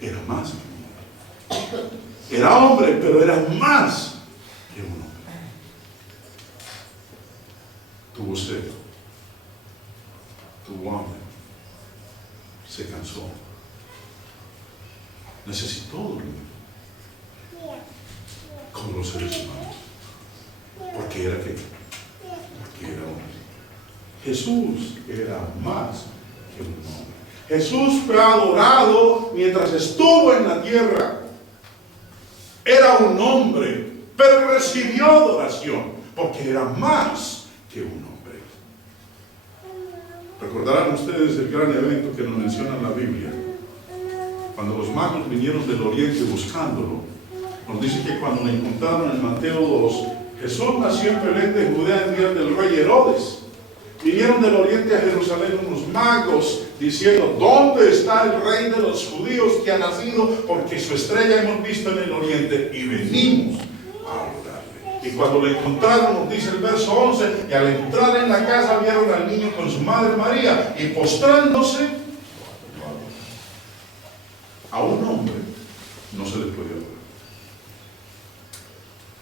Era más que un hombre. Era hombre, pero era más que un hombre. Tuvo sed, tuvo hambre, se cansó, necesitó dormir, como los seres humanos. Porque era ¿qué? Porque era hombre. Jesús era más que un hombre. Jesús fue adorado mientras estuvo en la tierra. Era un hombre, pero recibió adoración, porque era más que un hombre. Recordarán ustedes el gran evento que nos menciona en la Biblia, cuando los magos vinieron del oriente buscándolo. Nos dice que cuando lo encontraron en Mateo 2, Jesús nació en Belén de Judea en días del rey Herodes. Vinieron del oriente a Jerusalén unos magos diciendo, ¿dónde está el rey de los judíos que ha nacido? Porque su estrella hemos visto en el oriente y venimos a adorarle. Y cuando lo encontraron, nos dice el verso 11, y al entrar en la casa vieron al niño con su madre María, y postrándose, a un hombre no se le puede adorar.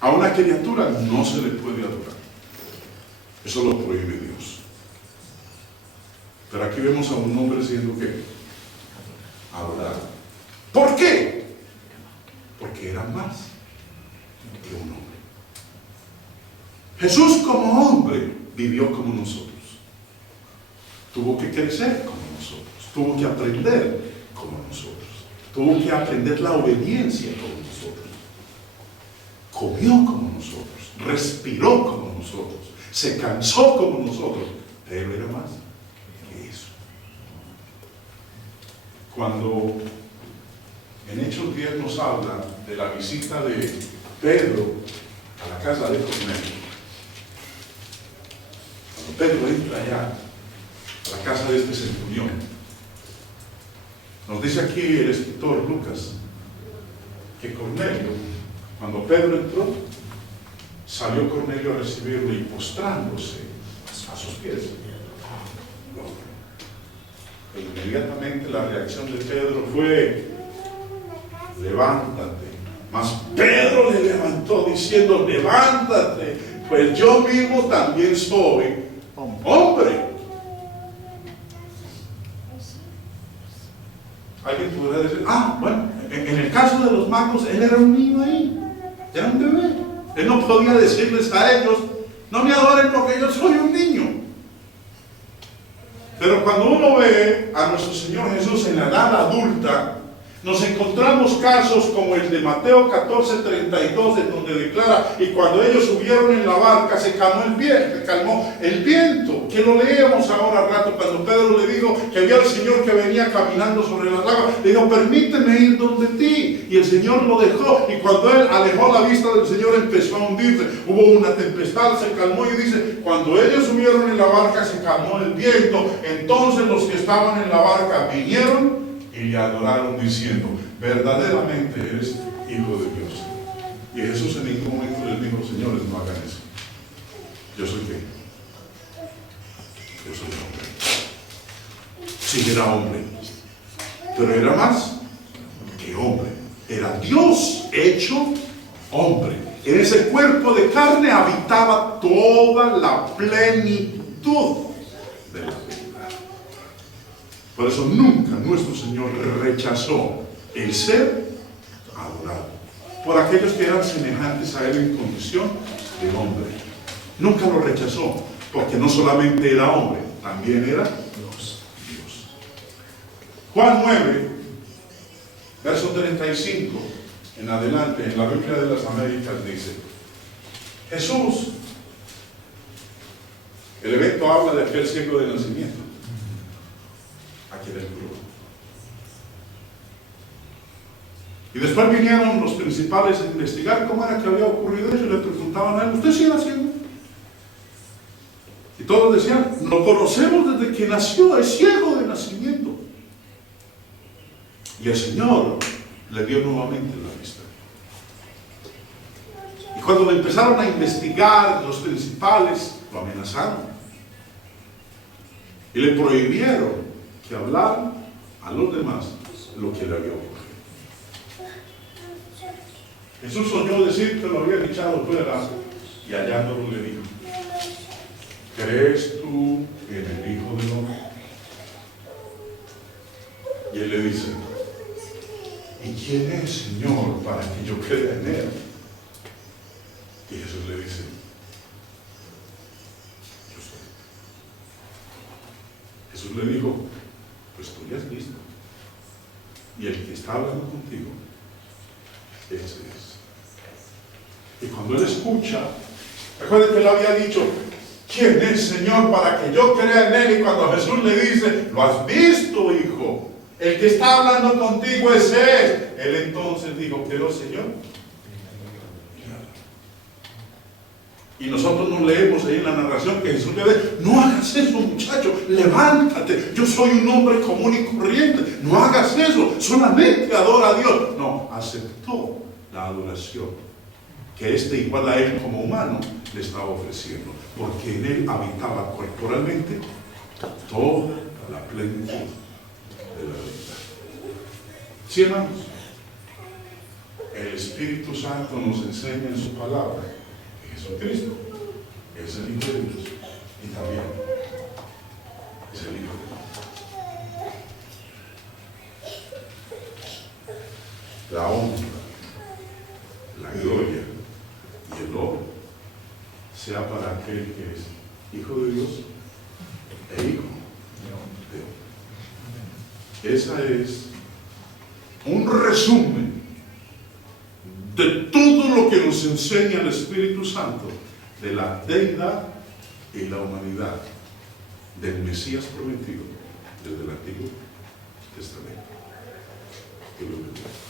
A una criatura no se le puede adorar. Eso lo prohíbe Dios. Pero aquí vemos a un hombre siendo ¿qué? Adorado. ¿Por qué? Porque era más que un hombre. Jesús como hombre vivió como nosotros. Tuvo que crecer como nosotros. Tuvo que aprender como nosotros. Tuvo que aprender la obediencia como nosotros. Comió como nosotros. Respiró como nosotros. Se cansó como nosotros. Pero era más que eso. Cuando en Hechos 10 nos habla de la visita de Pedro a la casa de Cornelio. Cuando Pedro entra allá a la casa de este centurión, nos dice aquí el escritor Lucas que Cornelio, cuando Pedro entró, salió Cornelio a recibirlo y postrándose a sus pies. E inmediatamente la reacción de Pedro fue: levántate. Mas Pedro le levantó diciendo: levántate, pues yo mismo también soy hombre. Alguien podrá decir: bueno, en el caso de los magos, él era un niño ahí, era un bebé. Él no podía decirles a ellos: no me adoren porque yo soy un niño. Pero cuando uno ve a nuestro Señor Jesús en la edad adulta, nos encontramos casos como el de Mateo 14:32, en donde declara: y cuando ellos subieron en la barca, se calmó el viento, que lo leíamos ahora rato, cuando Pedro le dijo que había el Señor que venía caminando sobre las aguas. Le dijo: permíteme ir donde ti. y el Señor lo dejó, y cuando él alejó la vista del Señor empezó a hundirse, hubo una tempestad, se calmó, y dice, cuando ellos subieron en la barca se calmó el viento, entonces los que estaban en la barca vinieron y le adoraron diciendo, verdaderamente eres Hijo de Dios. Y Jesús en ningún momento les dijo, señores, no hagan eso. ¿Yo soy qué? Yo soy hombre. Sí, era hombre, pero era más que hombre. Era Dios hecho hombre. En ese cuerpo de carne habitaba toda la plenitud de la deidad. Por eso nunca nuestro Señor rechazó el ser adorado por aquellos que eran semejantes a Él en condición de hombre. Nunca lo rechazó, porque no solamente era hombre, también era Dios. Juan 9, verso 35 en adelante, en la Biblia de las Américas dice, Jesús, el evento habla de aquel ciego de nacimiento, a quien él curó. Y después vinieron los principales a investigar cómo era que había ocurrido eso, y le preguntaban a él, ¿usted sí era ciego? Y todos decían, lo conocemos desde que nació, es ciego de nacimiento. Y el Señor le dio nuevamente la vista. Y cuando le empezaron a investigar, los principales lo amenazaron. Y le prohibieron que hablara a los demás lo que le había ocurrido. Jesús oyó decir que lo habían echado fuera y hallándolo le dijo, ¿crees tú en el Hijo del Hombre? Y él le dice, ¿y quién es, Señor, para que yo crea en él? Y Jesús le dice, yo soy. Jesús le dijo, pues tú ya has visto. Y el que está hablando contigo, ese es. Y cuando él escucha, recuerden que él había dicho, ¿quién es, Señor, para que yo crea en él? Y cuando Jesús le dice, lo has visto, hijo, el que está hablando contigo es él. Él entonces dijo, pero Señor. Y nosotros nos leemos ahí en la narración que Jesús le dice, no hagas eso, muchacho, levántate, yo soy un hombre común y corriente, no hagas eso, solamente adora a Dios. No, aceptó la adoración que igual a él como humano le estaba ofreciendo, porque en él habitaba corporalmente toda la plenitud de la deidad. ¿Sí, hermanos? El Espíritu Santo nos enseña en su palabra que Jesucristo es el Hijo de Dios y también es el Hijo de Dios. La honra, la gloria y el oro sea para aquel que es Hijo de Dios e Hijo de Dios. Esa es un resumen de todo lo que nos enseña el Espíritu Santo de la deidad y la humanidad del Mesías prometido desde el Antiguo Testamento. Que lo bendiga.